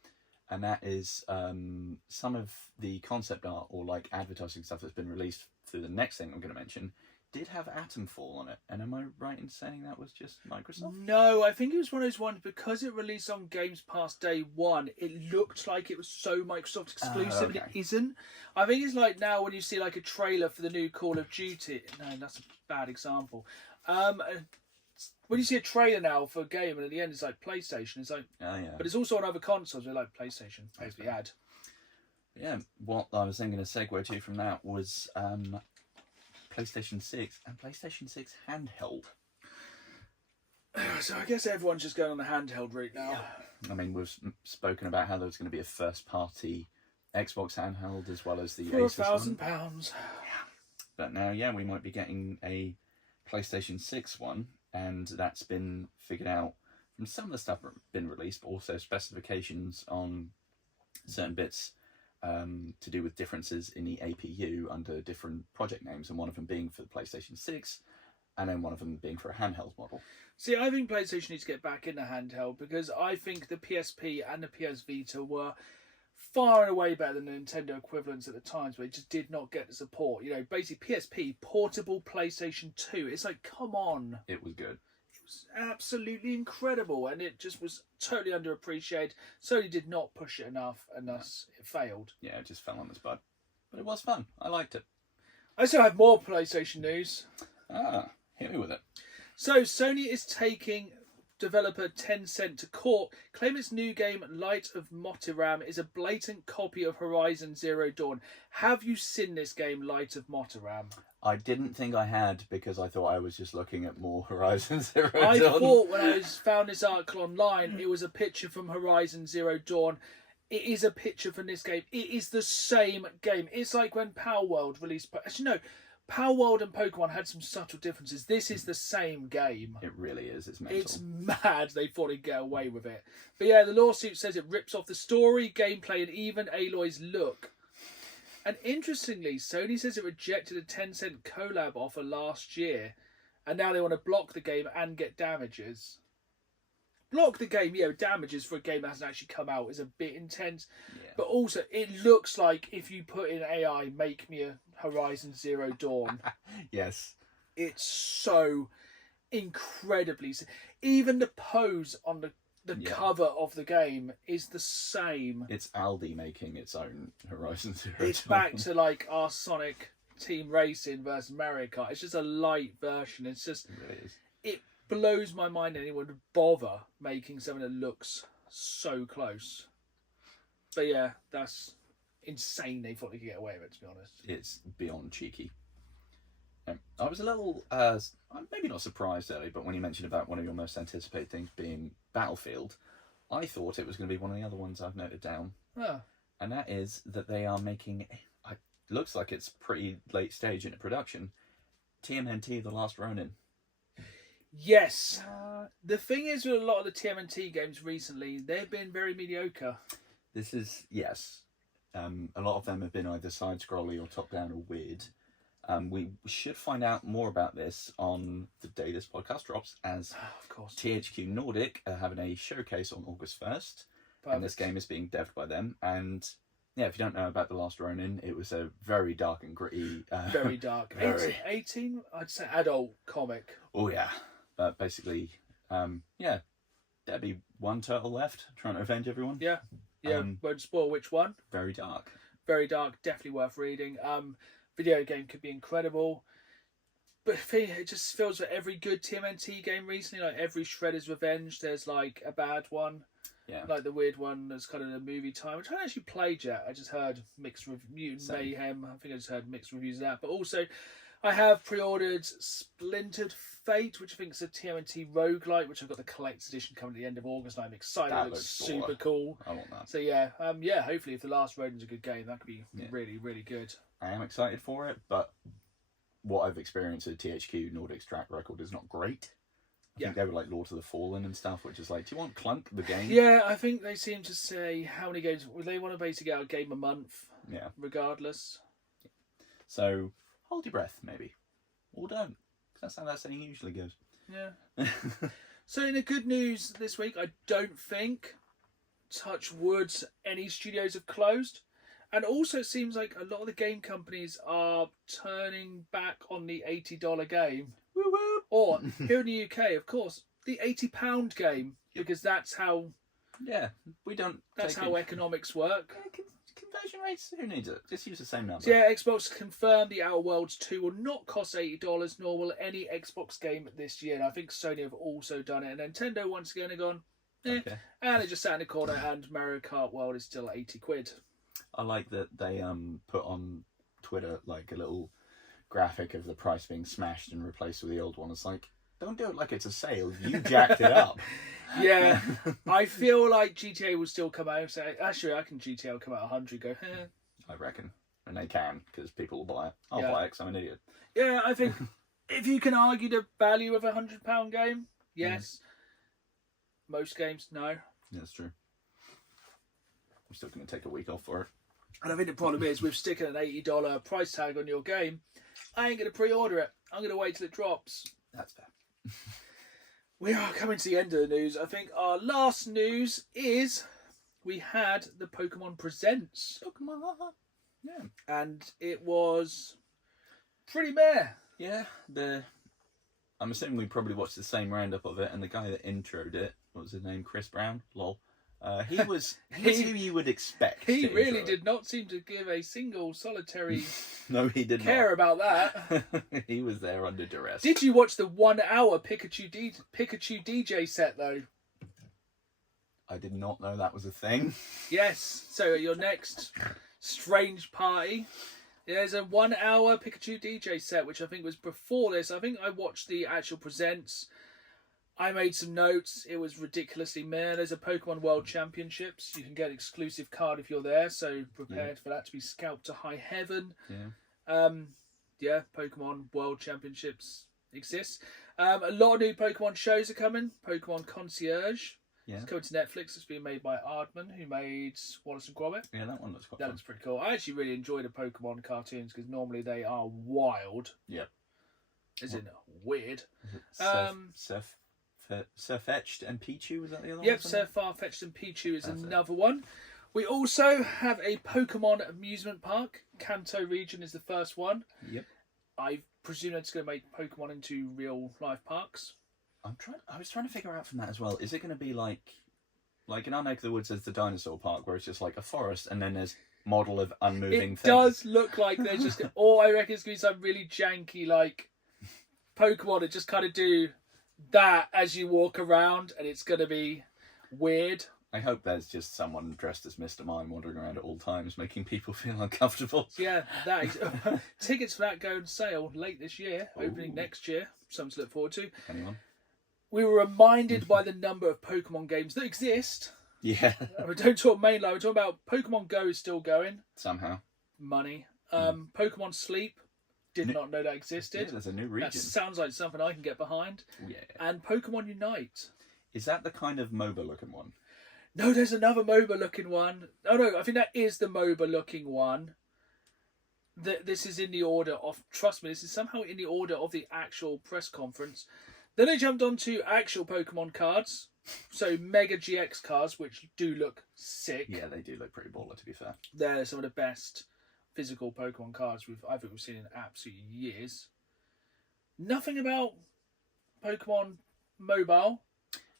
And that is some of the concept art or like advertising stuff that's been released through the next thing I'm going to mention did have Atomfall on it. And am I right in saying that was just Microsoft? No, I think it was one of those ones, because it released on Games Pass day one, it looked like it was so Microsoft exclusive, and it isn't. I think it's like now when you see like a trailer for the new Call of Duty. No, that's a bad example. When you see a trailer now for a game and at the end it's like PlayStation, it's like, but it's also on other consoles. They're like PlayStation, pays the ad. Yeah, what I was then going to segue to from that was PlayStation 6 and PlayStation 6 handheld. So I guess everyone's just going on the handheld route now. I mean, we've spoken about how there was going to be a first-party Xbox handheld as well as the for Asus £1,000. one. But now, we might be getting a PlayStation 6 one, and that's been figured out from some of the stuff that's been released, but also specifications on certain bits to do with differences in the APU under different project names, and one of them being for the PlayStation 6, and then one of them being for a handheld model. See, I think PlayStation needs to get back in the handheld, because I think the PSP and the PS Vita were far and away better than the Nintendo equivalents at the times, but it just did not get the support. You know, basically PSP, portable PlayStation 2. It's like, come on. It was good. It was absolutely incredible, and it just was totally underappreciated. Sony did not push it enough, and thus it failed. Yeah, it just fell on its butt. But it was fun. I liked it. I still have more PlayStation news. Hit me with it. So, Sony is taking developer Tencent to court, claim its new game Light of Motiram is a blatant copy of Horizon Zero Dawn. Have you seen this game, Light of Motiram? I didn't think I had, because I thought I was just looking at more Horizon Zero Dawn. I thought when I found this article online, it was a picture from Horizon Zero Dawn. It is a picture from this game. It is the same game. It's like when Power World released... Actually, no. Power World and Pokemon had some subtle differences. This is the same game. It really is. It's mental. It's mad they thought they'd get away with it. But yeah, the lawsuit says it rips off the story, gameplay, and even Aloy's look. And interestingly, Sony says it rejected a Tencent collab offer last year, and now they want to block the game and get damages. Block the game, yeah, damages for a game that hasn't actually come out is a bit intense. Yeah. But also, it looks like if you put in AI, make me a Horizon Zero Dawn. Yes. It's so incredibly... Even the pose on the cover of the game is the same. It's Aldi making its own Horizon Zero It's Dawn. Back to like our Sonic Team Racing versus Mario Kart. It's just a light version. It's just... It really is. It blows my mind anyone would bother making something that looks so close. But yeah, that's insane they thought they could get away with it, to be honest. It's beyond cheeky. I was a little, maybe not surprised early, but when you mentioned about one of your most anticipated things being Battlefield, I thought it was going to be one of the other ones I've noted down. Oh. And that is that they are making, looks like it's pretty late stage into production, TMNT The Last Ronin. Yes. The thing is with a lot of the TMNT games recently, they've been very mediocre. This is, yes. A lot of them have been either side-scrolly or top-down or weird. We should find out more about this on the day this podcast drops, as of course. THQ Nordic are having a showcase on August 1st. Perfect. And this game is being devved by them. And yeah, if you don't know about The Last Ronin, it was a very dark and gritty... very dark. 18, I'd say adult comic. Oh, yeah. But basically, yeah, there'd be one turtle left trying to avenge everyone. Yeah. Won't spoil which one. Very dark. Very dark, definitely worth reading. Video game could be incredible. But it just feels like every good TMNT game recently, like every Shredder's Revenge, there's like a bad one. Yeah. Like the weird one that's kind of the movie time, which I haven't actually played yet. I just heard mixed reviews. Mayhem. I think I just heard mixed reviews of that. But also, I have pre-ordered Splintered Fate, which I think is a TMNT roguelike, which I've got the collector's edition coming at the end of August, and I'm excited. It looks super cool. I want that. So yeah, hopefully if The Last Ronin's a good game, that could be really, really good. I am excited for it, but what I've experienced at THQ Nordic's track record is not great. I think they were like Lord of the Fallen and stuff, which is like, do you want Clunk, the game? Yeah, I think they seem to say how many games... They want to basically get a game a month, regardless. So, hold your breath, maybe. Or don't. That's how that saying usually goes. Yeah. So in the good news this week, I don't think, touch wood, any studios have closed. And also it seems like a lot of the game companies are turning back on the $80 game. Woo woo! Or, here in the UK, of course, the £80 game. Because that's how... Yeah, we don't... That's how economics work. Yeah, conversion rates, who needs it? Just use the same number. So yeah, Xbox confirmed the Outer Worlds 2 will not cost $80, nor will any Xbox game this year. And I think Sony have also done it. And Nintendo once again have gone, Okay. And it just sat in the corner, and Mario Kart World is still 80 quid. I like that they put on Twitter like a little graphic of the price being smashed and replaced with the old one. It's like, don't do it like it's a sale. You jacked it up. Yeah, I feel like GTA will still come out and say, actually, I can GTA will come out 100 go, I reckon. And they can, because people will buy it. I'll buy it because I'm an idiot. Yeah, I think if you can argue the value of a £100 game, yes. Most games, no. Yeah, that's true. I'm still going to take a week off for it. And I think the problem is with sticking an $80 price tag on your game, I ain't going to pre-order it. I'm going to wait till it drops. That's fair. We are coming to the end of the news. I think our last news is we had the Pokemon Presents. Pokemon. Yeah. And it was pretty meh. Yeah. I'm assuming we probably watched the same roundup of it, and the guy that introed it, what was his name? Chris Brown? Lol. He was who you would expect. He really did not seem to give a single solitary no, he did care not. about that. He was there under duress. Did you watch the 1 hour Pikachu DJ set though? I did not know that was a thing. Yes. So at your next strange party, there's a 1 hour Pikachu DJ set, which I think was before this. I think I watched the actual presents. I made some notes. It was ridiculously meh. There's a Pokemon World Championships. You can get an exclusive card if you're there, so prepared for that to be scalped to high heaven. Yeah. Pokemon World Championships exists. A lot of new Pokemon shows are coming. Pokemon Concierge. Yeah. It's coming to Netflix. It's been made by Aardman, who made Wallace and Gromit. Yeah, that one looks quite That fun. looks pretty cool. I actually really enjoy the Pokemon cartoons because normally they are wild. Yep. As in weird. Surfetched and Pichu, was that the other one? Yep, Sir Farfetch'd and Pichu is another one. We also have a Pokemon amusement park. Kanto region is the first one. Yep. I presume it's going to make Pokemon into real life parks. I was trying to figure out from that as well. Is it going to be like in our neck of the woods, there's the dinosaur park where it's just like a forest and then there's model of unmoving It things. does look like there's just, or I reckon it's going to be some really janky like Pokemon that just kind of do that as you walk around, and it's going to be weird. I hope there's just someone dressed as Mr. Mime wandering around at all times, making people feel uncomfortable. Yeah, that is, tickets for that go on sale late this year, opening next year. Something to look forward to. Anyone? We were reminded by the number of Pokemon games that exist. Yeah. We don't talk mainline. We talk about Pokemon Go is still going. Somehow. Money. Pokemon Sleep. Did not know that existed. Yeah, there's a new region. That sounds like something I can get behind. Yeah. And Pokemon Unite. Is that the kind of MOBA looking one? No, there's another MOBA looking one. Oh no, I think that is the MOBA looking one. This is in the order of, trust me, this is somehow in the order of the actual press conference. Then they jumped on to actual Pokemon cards. So Mega GX cards, which do look sick. Yeah, they do look pretty baller, to be fair. They're some of the best physical Pokemon cards I think we've seen in absolute years. Nothing about Pokemon Mobile.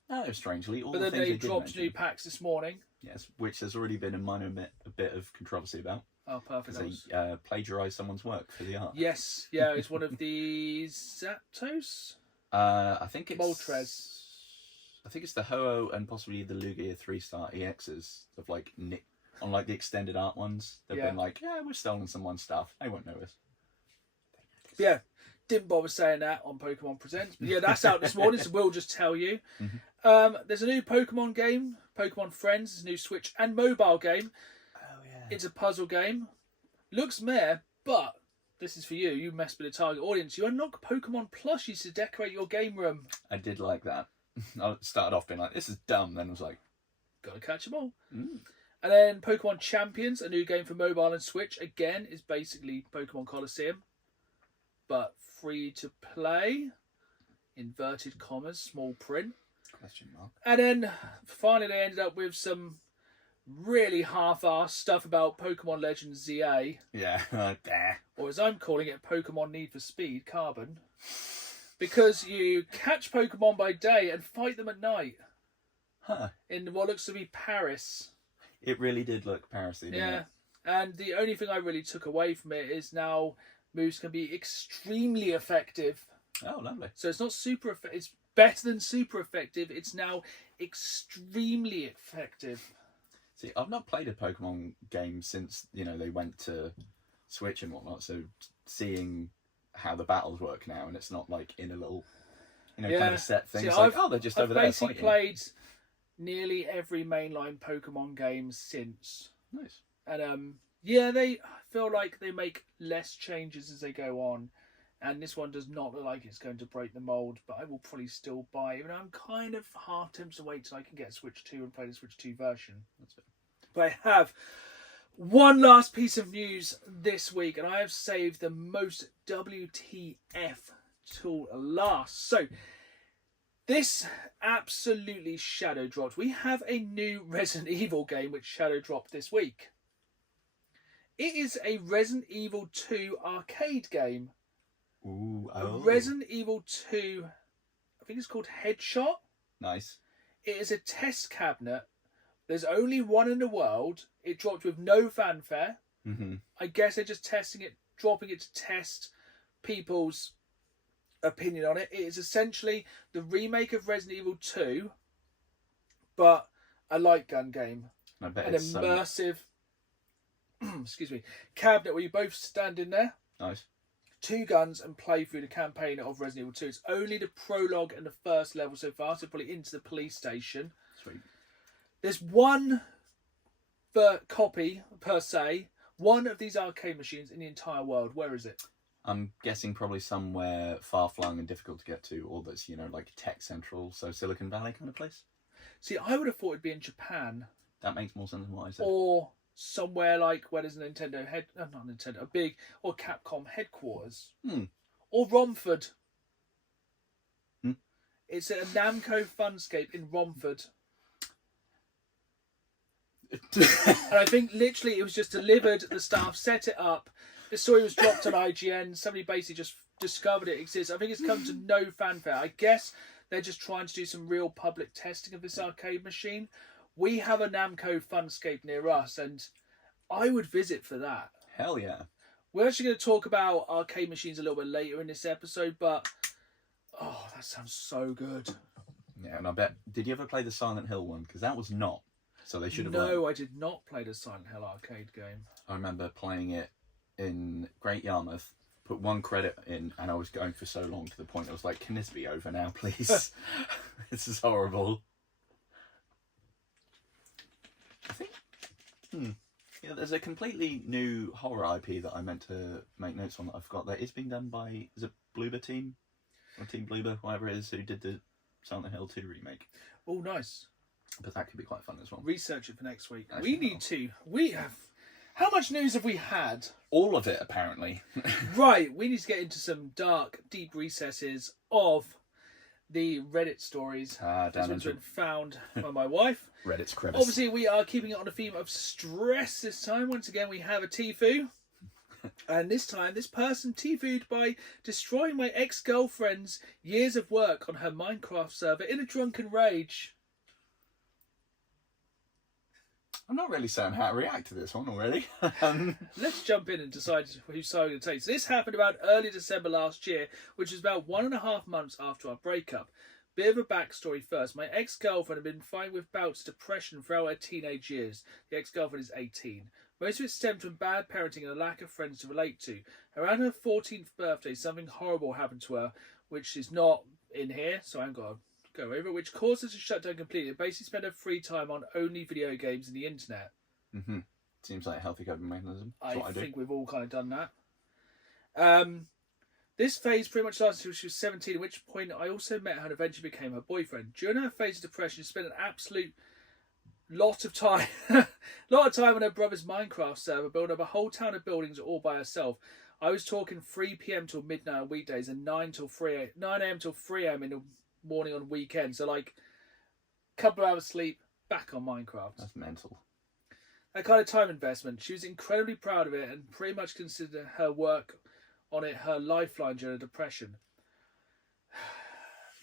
No, strangely. All But the then things they did dropped mention. new packs this morning. Yes, which has already been a bit of controversy about. Oh, perfect. Because they plagiarised someone's work for the art. Yes, yeah, it's one of the Zapdos? I think it's... Moltres. I think it's the Ho-Oh and possibly the Lugia 3-star EXs of like Nick on like the extended art ones. They've been like, yeah, we're stealing someone's stuff. They won't notice. Yeah, didn't bother saying that on Pokemon Presents. But yeah, that's out this morning, so we'll just tell you. There's a new Pokemon game, Pokemon Friends, is a new Switch and mobile game. Oh, yeah. It's a puzzle game. Looks meh, but this is for you. You mess with the target audience. You unlock Pokemon plushies to decorate your game room. I did like that. I started off being like, this is dumb. Then I was like, gotta catch them all. mm. And then Pokemon Champions, a new game for mobile and Switch. Again, is basically Pokemon Coliseum, but free to play. Inverted commas, small print. Question mark. And then finally they ended up with some really half-assed stuff about Pokemon Legends ZA. Yeah. Or as I'm calling it, Pokemon Need for Speed Carbon. Because you catch Pokemon by day and fight them at night. Huh. In what looks to be Paris. It really did look Paris-y, didn't Yeah. it? And the only thing I really took away from it is now moves can be extremely effective. Oh, lovely. So it's not super effective. It's better than super effective. It's now extremely effective. See, I've not played a Pokemon game since, they went to Switch and whatnot, so seeing how the battles work now, and it's not like in a little, kind of set thing. See, it's like, they're just over there basically fighting. played nearly every mainline Pokemon game since. Nice. And I feel like they make less changes as they go on. And this one does not look like it's going to break the mould, but I will probably still buy it. Even though I'm kind of half tempted to wait till I can get Switch 2 and play the Switch 2 version. That's it. But I have one last piece of news this week, and I have saved the most WTF till last. So, this absolutely shadow dropped. We have a new Resident Evil game which shadow dropped this week. It is a Resident Evil 2 arcade game. Ooh, A oh. Resident Evil 2, I think it's called Headshot. Nice. It is a test cabinet. There's only one in the world. It dropped with no fanfare. Mm-hmm. I guess they're just testing it, dropping it to test people's opinion on it. It is essentially the remake of Resident Evil 2, but a light gun game. I bet An it's immersive excuse me, cabinet where you both stand in there, nice. 2 guns, and play through the campaign of Resident Evil 2. It's only the prologue and the first level so far, so probably into the police station. Sweet. There's one copy, per se, one of these arcade machines in the entire world. Where is it? I'm guessing probably somewhere far-flung and difficult to get to, or that's, like tech central, so Silicon Valley kind of place. See, I would have thought it'd be in Japan. That makes more sense than what I said. Or somewhere like where there's a Nintendo not Nintendo, a big, or Capcom headquarters. Or Romford. It's a Namco Funscape in Romford. And I think literally it was just delivered, the staff set it up, the story was dropped on IGN, somebody basically just discovered it exists. I think it's come to no fanfare. I guess they're just trying to do some real public testing of this arcade machine. We have a Namco Funscape near us, and I would visit for that. Hell yeah. We're actually going to talk about arcade machines a little bit later in this episode, but oh, that sounds so good. Yeah, and I bet, did you ever play the Silent Hill one? Because that was not. So they should have No, I did not play the Silent Hill arcade game. I remember playing it in Great Yarmouth, put 1 credit in, and I was going for so long to the point I was like, can this be over now, please? This is horrible. I think, yeah, there's a completely new horror IP that I meant to make notes on that I've got. That is being done by, is it Bloober Team? Or Team Bloober, whatever it is, who did the Silent Hill 2 remake. Oh, nice. But that could be quite fun as well. Research it for next week. Actually, We have... How much news have we had? All of it, apparently. Right, we need to get into some dark, deep recesses of the Reddit stories. This one's been found by my wife. Reddit's crevice. Obviously, we are keeping it on the theme of stress this time. Once again, we have a Tifu. And this time, this person Tifu'd by destroying my ex-girlfriend's years of work on her Minecraft server in a drunken rage. I'm not really certain how to react to this one already. Let's jump in and decide whose side we're going to take. So this happened about early December last year, which was about 1.5 months after our breakup. Bit of a backstory first. My ex-girlfriend had been fighting with bouts of depression throughout her teenage years. The ex-girlfriend is 18. Most of it stemmed from bad parenting and a lack of friends to relate to. Around her 14th birthday, something horrible happened to her, which is not in here, so I haven't got to go over it, which caused her to shut down completely and basically spend her free time on only video games and the internet. Mm-hmm. Seems like a healthy coping mechanism. I think we've all kind of done that. This phase pretty much lasted until she was 17, at which point I also met her and eventually became her boyfriend. During her phase of depression, she spent an absolute lot of time on her brother's Minecraft server, building up a whole town of buildings all by herself. I was talking 3 p.m. till midnight on weekdays and 9 a.m. till 3 a.m. in the morning on weekends. So like a couple of hours sleep, back on Minecraft. That's mental. That kind of time investment. She was incredibly proud of it and pretty much considered her work on it her lifeline during depression.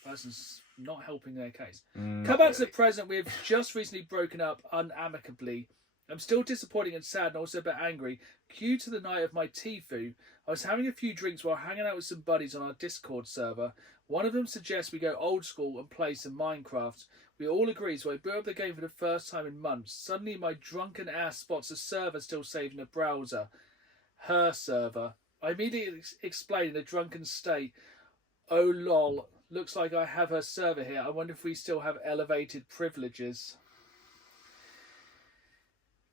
The person's not helping their case. Come back to the present. We have just recently broken up unamicably. I'm still disappointed and sad and also a bit angry. Cue to the night of my Tifu. I was having a few drinks while hanging out with some buddies on our Discord server. One of them suggests we go old school and play some Minecraft. We all agree, so I boot up the game for the first time in months. Suddenly my drunken ass spots a server still saved in the browser. Her server. I immediately explain in a drunken state, "Oh lol, looks like I have her server here. I wonder if we still have elevated privileges."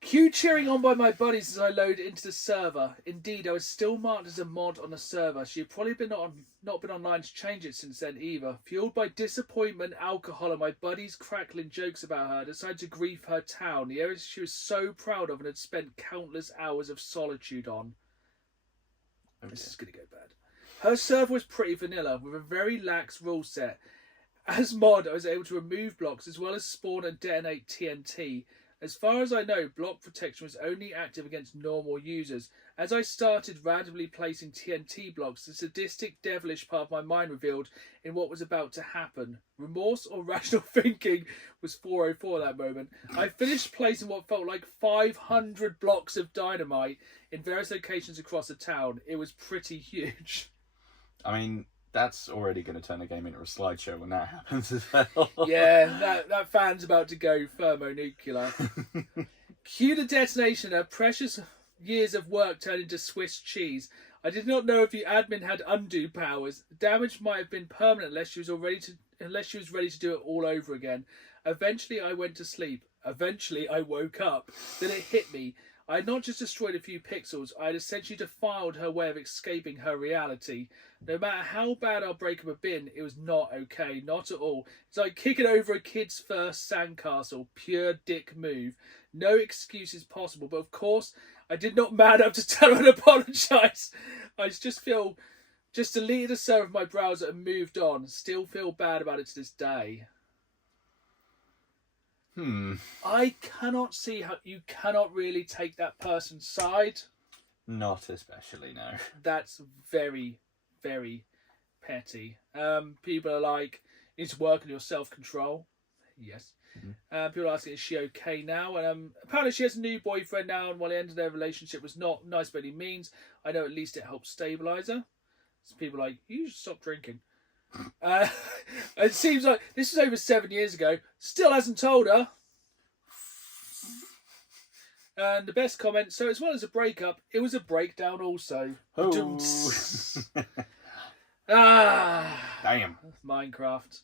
Cue cheering on by my buddies as I load into the server. Indeed, I was still marked as a mod on the server. She had probably not been online to change it since then either. Fueled by disappointment, alcohol, and my buddies' crackling jokes about her, I decided to grief her town, the area she was so proud of and had spent countless hours of solitude on. Okay. This is going to go bad. Her server was pretty vanilla, with a very lax rule set. As mod, I was able to remove blocks as well as spawn and detonate TNT. As far as I know, block protection was only active against normal users. As I started randomly placing TNT blocks, the sadistic, devilish part of my mind revealed in what was about to happen. Remorse or rational thinking was 404 at that moment. I finished placing what felt like 500 blocks of dynamite in various locations across the town. It was pretty huge. I mean, that's already going to turn the game into a slideshow when that happens as well. Yeah, that fan's about to go thermonuclear. Cue the detonation. Her precious years of work turned into Swiss cheese. I did not know if the admin had undo powers. The damage might have been permanent unless she was ready to do it all over again. Eventually, I went to sleep. Eventually, I woke up. Then it hit me. I had not just destroyed a few pixels, I had essentially defiled her way of escaping her reality. No matter how bad our breakup had been, it was not okay, not at all. It's like kicking over a kid's first sandcastle, pure dick move. No excuses possible, but of course, I did not man up to tell her and apologise. I just deleted the server of my browser and moved on. Still feel bad about it to this day. I cannot see how you cannot really take that person's side. Not especially, no. That's very, very petty. People are like, you need to work on your self-control. Yes. Mm-hmm. People are asking, is she okay now? And apparently she has a new boyfriend now, and while the end of their relationship was not nice by any means, I know at least it helped stabilise her. So people are like, you should stop drinking. It seems like this is over 7 years ago. Still hasn't told her. And the best comment, so as well as a breakup, it was a breakdown also. Oh. Damn. Minecraft.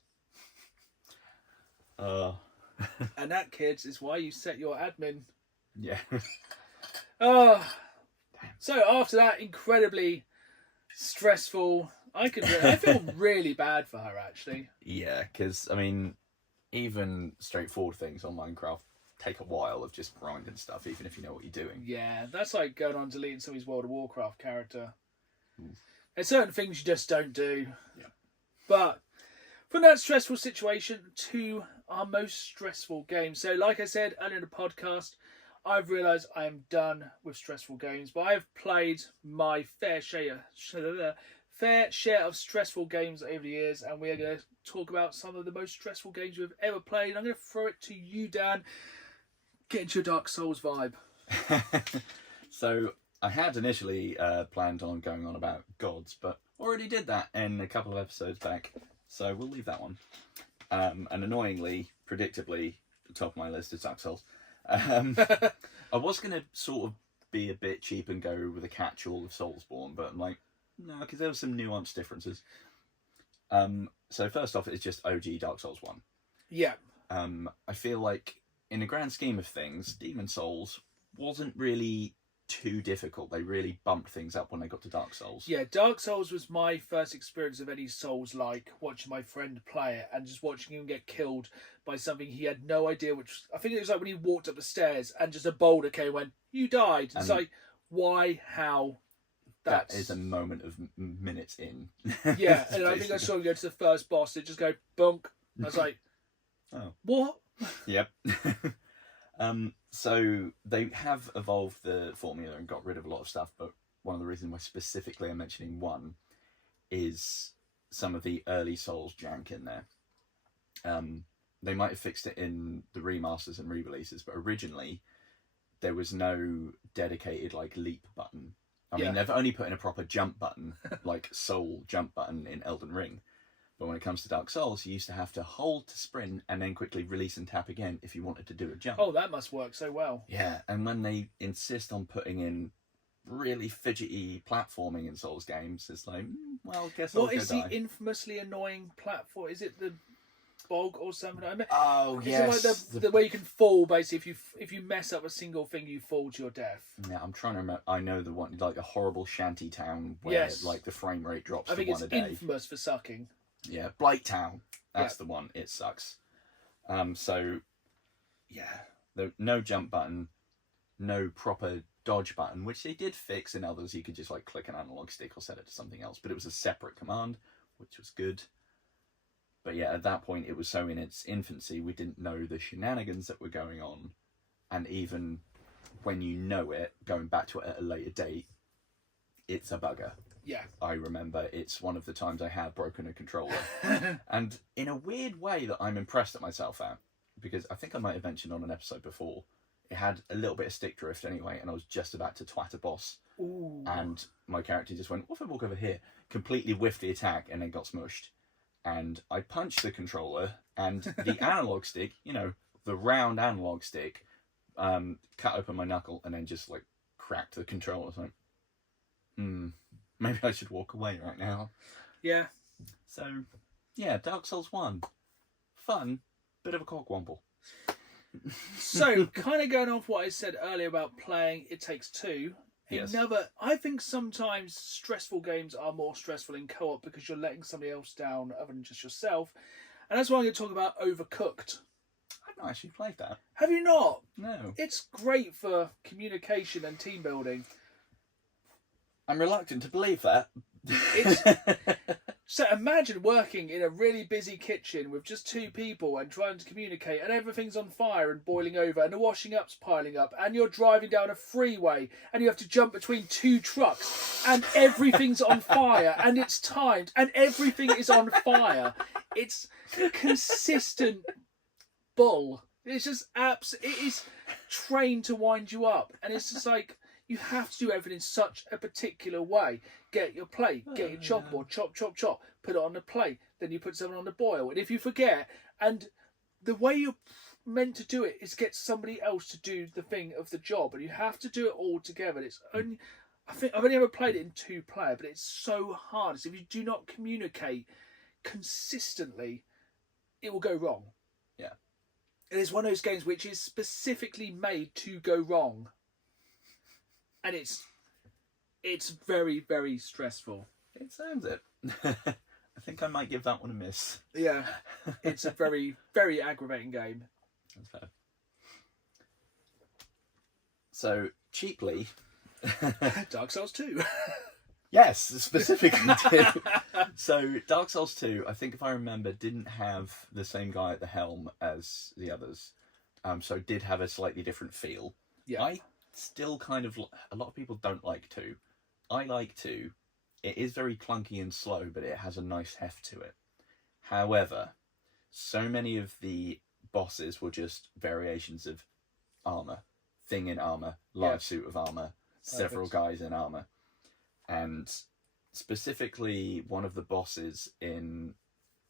And that, kids, is why you set your admin. Yeah. So after that incredibly stressful, I feel really bad for her, actually. Yeah, because, I mean, even straightforward things on Minecraft take a while of just grinding stuff, even if you know what you're doing. Yeah, that's like going on deleting somebody's World of Warcraft character. There's certain things you just don't do. Yeah. But from that stressful situation to our most stressful game. So like I said earlier in the podcast, I've realised I am done with stressful games, but I've played my fair share of stressful games over the years, and we are going to talk about some of the most stressful games we've ever played. I'm going to throw it to you, Dan. Get into your Dark Souls vibe. So I had initially planned on going on about gods, but already did that in a couple of episodes back, so we'll leave that one. And annoyingly, predictably, the top of my list is Dark Souls. I was going to sort of be a bit cheap and go with a catch-all of Soulsborne, but I'm like, no, because there were some nuanced differences. So first off, it's just OG Dark Souls 1. Yeah. I feel like, in the grand scheme of things, Demon Souls wasn't really too difficult. They really bumped things up when they got to Dark Souls. Yeah, Dark Souls was my first experience of any Souls-like, watching my friend play it and just watching him get killed by something he had no idea, which I think it was like when he walked up the stairs and just a boulder came and went, you died. It's like, why, how? That is a moment of minutes in. Yeah, and I think I saw him go to the first boss, it just go, bonk. I was like, oh, what? Yep. So they have evolved the formula and got rid of a lot of stuff, but one of the reasons why specifically I'm mentioning one is some of the early Souls jank in there. They might have fixed it in the remasters and re-releases, but originally there was no dedicated like leap button. I mean, they've only put in a proper jump button, like Soul jump button in Elden Ring. But when it comes to Dark Souls, you used to have to hold to sprint and then quickly release and tap again if you wanted to do a jump. Oh, that must work so well. Yeah, and when they insist on putting in really fidgety platforming in Souls games, it's like, well, I guess I'll go die. What is the infamously annoying platform? Is it the bog or something. I mean, Oh yes, it's like the way you can fall. Basically, if you mess up a single thing, you fall to your death. Yeah, I'm trying to remember. I know the one, like the horrible shanty town where Yes. like the frame rate drops I to think one it's a day. infamous for sucking. Yeah, Blight Town. That's the one. It sucks. So yeah, no jump button, no proper dodge button, which they did fix in others. You could just like click an analog stick or set it to something else, but it was a separate command, which was good. But yeah, at that point, it was so in its infancy, we didn't know the shenanigans that were going on. And even when you know it, going back to it at a later date, it's a bugger. Yeah. I remember it's one of the times I have broken a controller. And in a weird way that I'm impressed at myself at, because I think I might have mentioned on an episode before, it had a little bit of stick drift anyway, and I was just about to twat a boss. Ooh. And my character just went, what if I walk over here? Completely whiffed the attack and then got smushed. And I punched the controller, and the analog stick, you know, the round analog stick, cut open my knuckle and then just like cracked the controller. I was like, maybe I should walk away right now. Yeah. So, yeah, Dark Souls 1. Fun, bit of a cockwomble. So, kind of going off what I said earlier about playing It Takes Two. Yes. I think sometimes stressful games are more stressful in co-op because you're letting somebody else down other than just yourself. And that's why I'm going to talk about Overcooked. I've not actually played that. Have you not? No. It's great for communication and team building. I'm reluctant to believe that. So imagine working in a really busy kitchen with just two people and trying to communicate, and everything's on fire and boiling over, and the washing up's piling up, and you're driving down a freeway and you have to jump between two trucks and everything's on fire and it's timed and everything is on fire. It's consistent bull. It's just it is trained to wind you up, and it's just like, you have to do everything in such a particular way. Get your plate, get your chalkboard, chop, chop, chop, put it on the plate, then you put something on the boil. And if you forget, and the way you're meant to do it is get somebody else to do the thing of the job, and you have to do it all together. It's only, I think I've only ever played it in 2-player, but it's so hard. So if you do not communicate consistently, it will go wrong. Yeah. It is one of those games which is specifically made to go wrong. And it's very, very stressful. It sounds it. I think I might give that one a miss. Yeah. It's a very, very aggravating game. That's fair. So, cheaply... Dark Souls 2. Yes, specifically 2. So, Dark Souls 2, I think if I remember, didn't have the same guy at the helm as the others. So, did have a slightly different feel. Yeah. I still kind of... A lot of people don't like 2. I like 2. It is very clunky and slow, but it has a nice heft to it. However, so many of the bosses were just variations of armour. Thing in armour, large suit of armour, several guys in armour. And specifically, one of the bosses in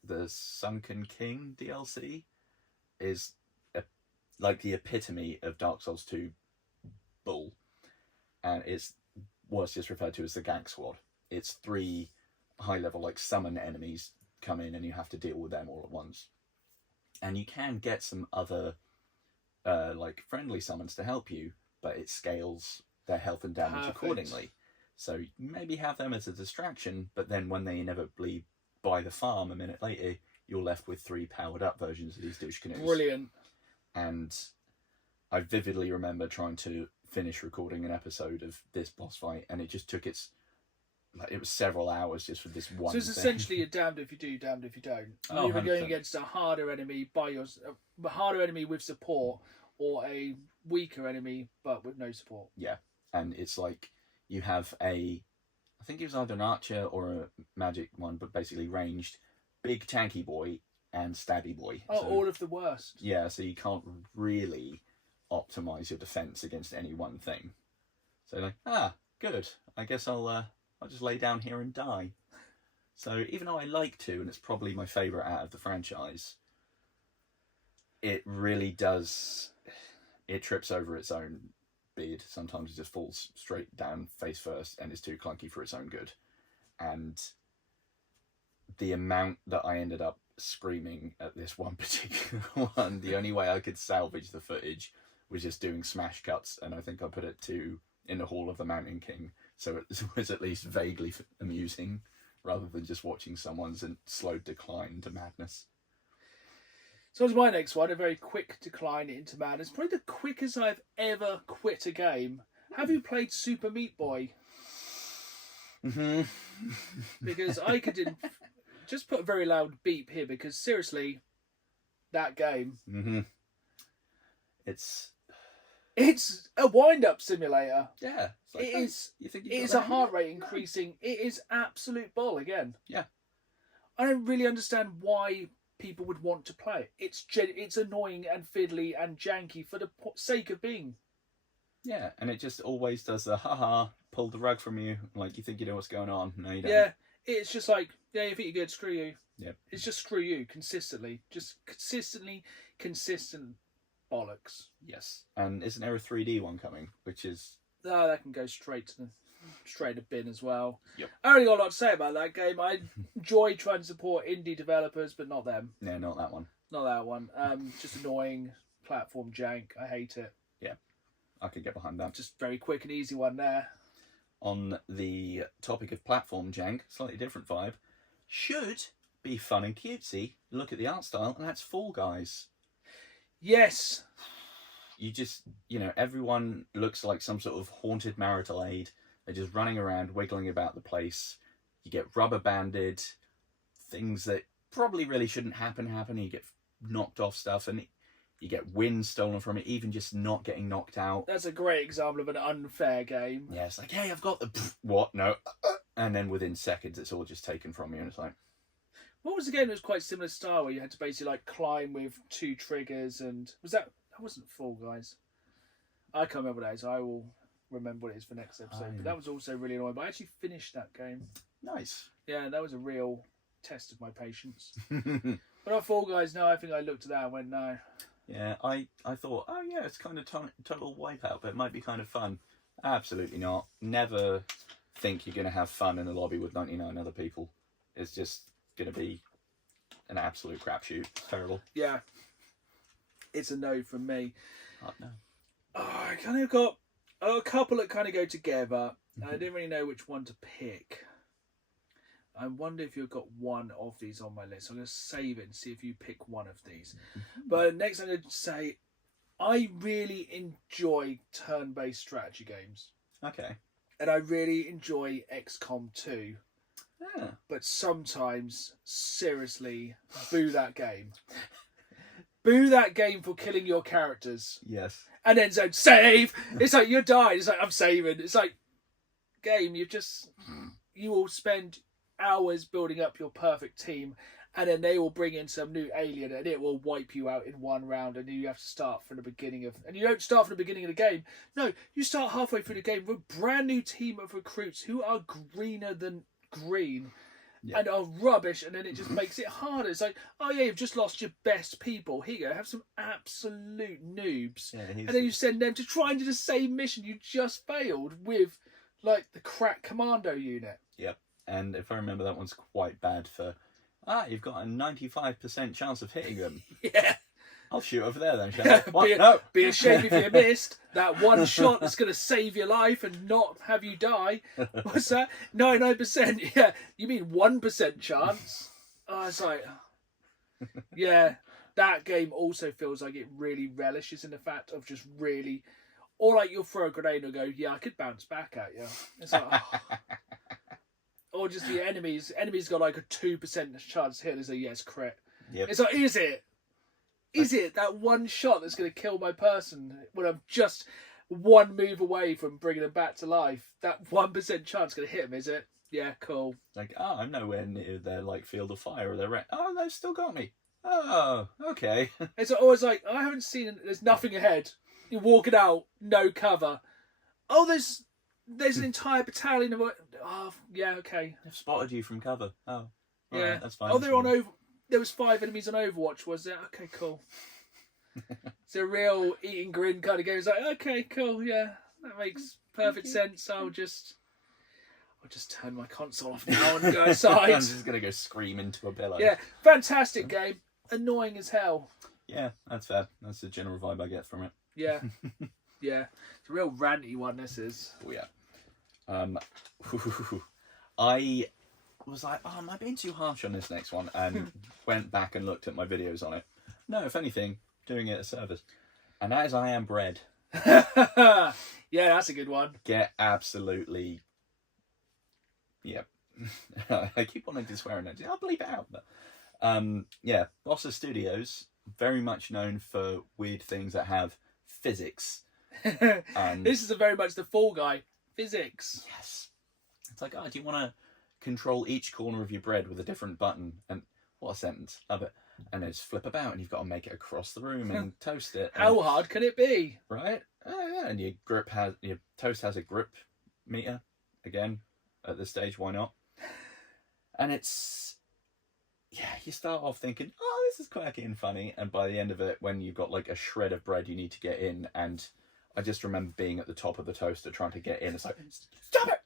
the Sunken King DLC is like the epitome of Dark Souls 2 bull. And it's what's just referred to as the Gank Squad. It's 3 high-level, like, summon enemies come in and you have to deal with them all at once. And you can get some other, like, friendly summons to help you, but it scales their health and damage accordingly. So maybe have them as a distraction, but then when they inevitably buy the farm a minute later, you're left with 3 powered-up versions of these douche canoes. Brilliant. And I vividly remember trying to finish recording an episode of this boss fight, and it just took it was several hours just for this one So it's thing. essentially a damned if you do, damned if you don't. Oh, You're 100%. going against a harder enemy a harder enemy with support, or a weaker enemy but with no support. Yeah, and it's like you have I think it was either an archer or a magic one, but basically ranged, big tanky boy and stabby boy. Oh, so, all of the worst. Yeah, so you can't really optimize your defense against any one thing. So like, good. I guess I'll just lay down here and die. So even though I like 2, and it's probably my favourite out of the franchise, it really does... It trips over its own beard. Sometimes it just falls straight down face first and is too clunky for its own good. And the amount that I ended up screaming at this one particular one, the only way I could salvage the footage was just doing smash cuts, and I think I put it to in the Hall of the Mountain King, so it was at least vaguely amusing, rather than just watching someone's slow decline to madness. So as my next one, a very quick decline into madness. Probably the quickest I've ever quit a game. Have you played Super Meat Boy? Mm-hmm. Because I could just put a very loud beep here, because seriously, that game. Mm-hmm. It's a wind-up simulator. Yeah. It is. You think It is a heart rate increasing. It is absolute ball again. Yeah. I don't really understand why people would want to play it. It's annoying and fiddly and janky for the sake of being. Yeah, and it just always does the haha, pull the rug from you, like you think you know what's going on. No, you don't. Yeah, it's just like, yeah, you think you're good, screw you. Yep. It's just screw you consistently. Just consistent bollocks. Yes. And isn't there a 3D one coming, which is... Oh, that can go straight to the bin as well. Yep. I only got a lot to say about that game. I enjoy trying to support indie developers, but not them. No, not that one. Not that one. Just annoying platform jank. I hate it. Yeah, I could get behind that. Just very quick and easy one there. On the topic of platform jank, slightly different vibe, should be fun and cutesy. Look at the art style, and that's Fall Guys. Yes. You just, everyone looks like some sort of haunted marital aid. They're just running around, wiggling about the place. You get rubber banded, things that probably really shouldn't happen. You get knocked off stuff, and you get wind stolen from it, even just not getting knocked out. That's a great example of an unfair game. Yeah, it's like, hey, I've got the... What? No. And then within seconds, it's all just taken from you, and it's like... What was the game that was quite similar style, where you had to basically like climb with 2 triggers, and that wasn't Fall Guys? I can't remember what that is. I will remember what it is for next episode. But that was also really annoying. But I actually finished that game. Nice. Yeah, that was a real test of my patience. But on Fall Guys, no, I think I looked at that and went, no. Yeah, I thought, oh yeah, it's kind of total wipeout, but it might be kind of fun. Absolutely not. Never think you're going to have fun in a lobby with 99 other people. It's just going to be an absolute crapshoot. It's terrible. Yeah. It's a no from me. Oh, no. I kind of got a couple that kind of go together. And I didn't really know which one to pick. I wonder if you've got one of these on my list. I'm going to save it and see if you pick one of these. But next I'm going to say, I really enjoy turn-based strategy games. Okay. And I really enjoy XCOM 2. Yeah. But sometimes, seriously, boo that game. Boo that game for killing your characters. Yes. And then say, save! It's like, you're dying. It's like, I'm saving. It's like, game, you will spend hours building up your perfect team, and then they will bring in some new alien and it will wipe you out in one round, and you have to start from the beginning and you don't start from the beginning of the game. No, you start halfway through the game with a brand new team of recruits who are greener than green. Yeah. And are rubbish, and then it just makes it harder. It's like, oh yeah, you've just lost your best people. Here you go, have some absolute noobs. Yeah, and then you send them to try and do the same mission you just failed with, like, the crack commando unit. Yep. And if I remember, that one's quite bad for, you've got a 95% chance of hitting them. Yeah. I'll shoot over there then, shall I? What? No. Be a shame if you missed that one shot that's going to save your life and not have you die. What's that? 99%. Yeah. You mean 1% chance? Oh, it's like... Yeah. That game also feels like it really relishes in the fact of just really... Or like you'll throw a grenade and go, yeah, I could bounce back at you. It's like... Oh. Or just the enemies. Enemies got like a 2% chance to hit. It's like, yes, crit. Yep. It's like, is it? Is it that one shot that's going to kill my person when I'm just one move away from bringing them back to life? That 1% chance going to hit them, is it? Yeah, cool. Like, I'm nowhere near their like field of fire or their oh, they've still got me. Oh, okay. It's always like, I haven't seen it. There's nothing ahead. You're walking out, no cover. Oh, there's an entire battalion of... Oh, yeah, okay. They've spotted you from cover. Oh, yeah, right, that's fine. Oh, they're on over... There was 5 enemies on Overwatch, was it? Okay, cool. It's a real eat and grin kind of game. It's like, okay, cool, yeah. That makes perfect sense. I'll just turn my console off now and go outside. I'm just going to go scream into a pillow. Yeah, fantastic game. Annoying as hell. Yeah, that's fair. That's the general vibe I get from it. Yeah. Yeah. It's a real ranty one, this is. Oh, yeah. I was like, oh, am I being too harsh on this next one? And went back and looked at my videos on it. No, if anything, doing it a service. And that is I Am Bread. Yeah, that's a good one. Get absolutely... Yep. I keep wanting to swear in it. I'll bleep it out. But, yeah, Bossa Studios, very much known for weird things that have physics. And this is a very much the Fall Guy. Physics. Yes. It's like, oh, do you want to control each corner of your bread with a different button? And what a sentence. Love it. And it's flip about and you've got to make it across the room and toast it. How hard can it be? Right? Yeah. And your toast has a grip meter. Again, at this stage, why not? And it's, yeah, you start off thinking, oh, this is quirky and funny. And by the end of it, when you've got like a shred of bread you need to get in, and I just remember being at the top of the toaster trying to get in. It's like, stop it!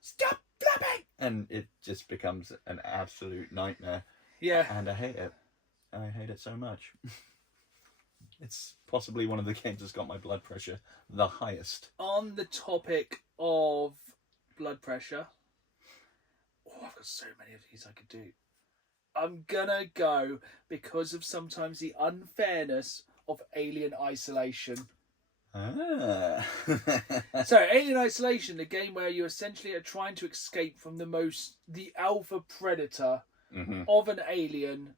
Stop flapping! And it just becomes an absolute nightmare. Yeah. And I hate it. I hate it so much. It's possibly one of the games that's got my blood pressure the highest. On the topic of blood pressure, oh, I've got so many of these I could do. I'm gonna go because of sometimes the unfairness of Alien Isolation. Ah. So, Alien Isolation, the game where you essentially are trying to escape from the alpha predator of an alien.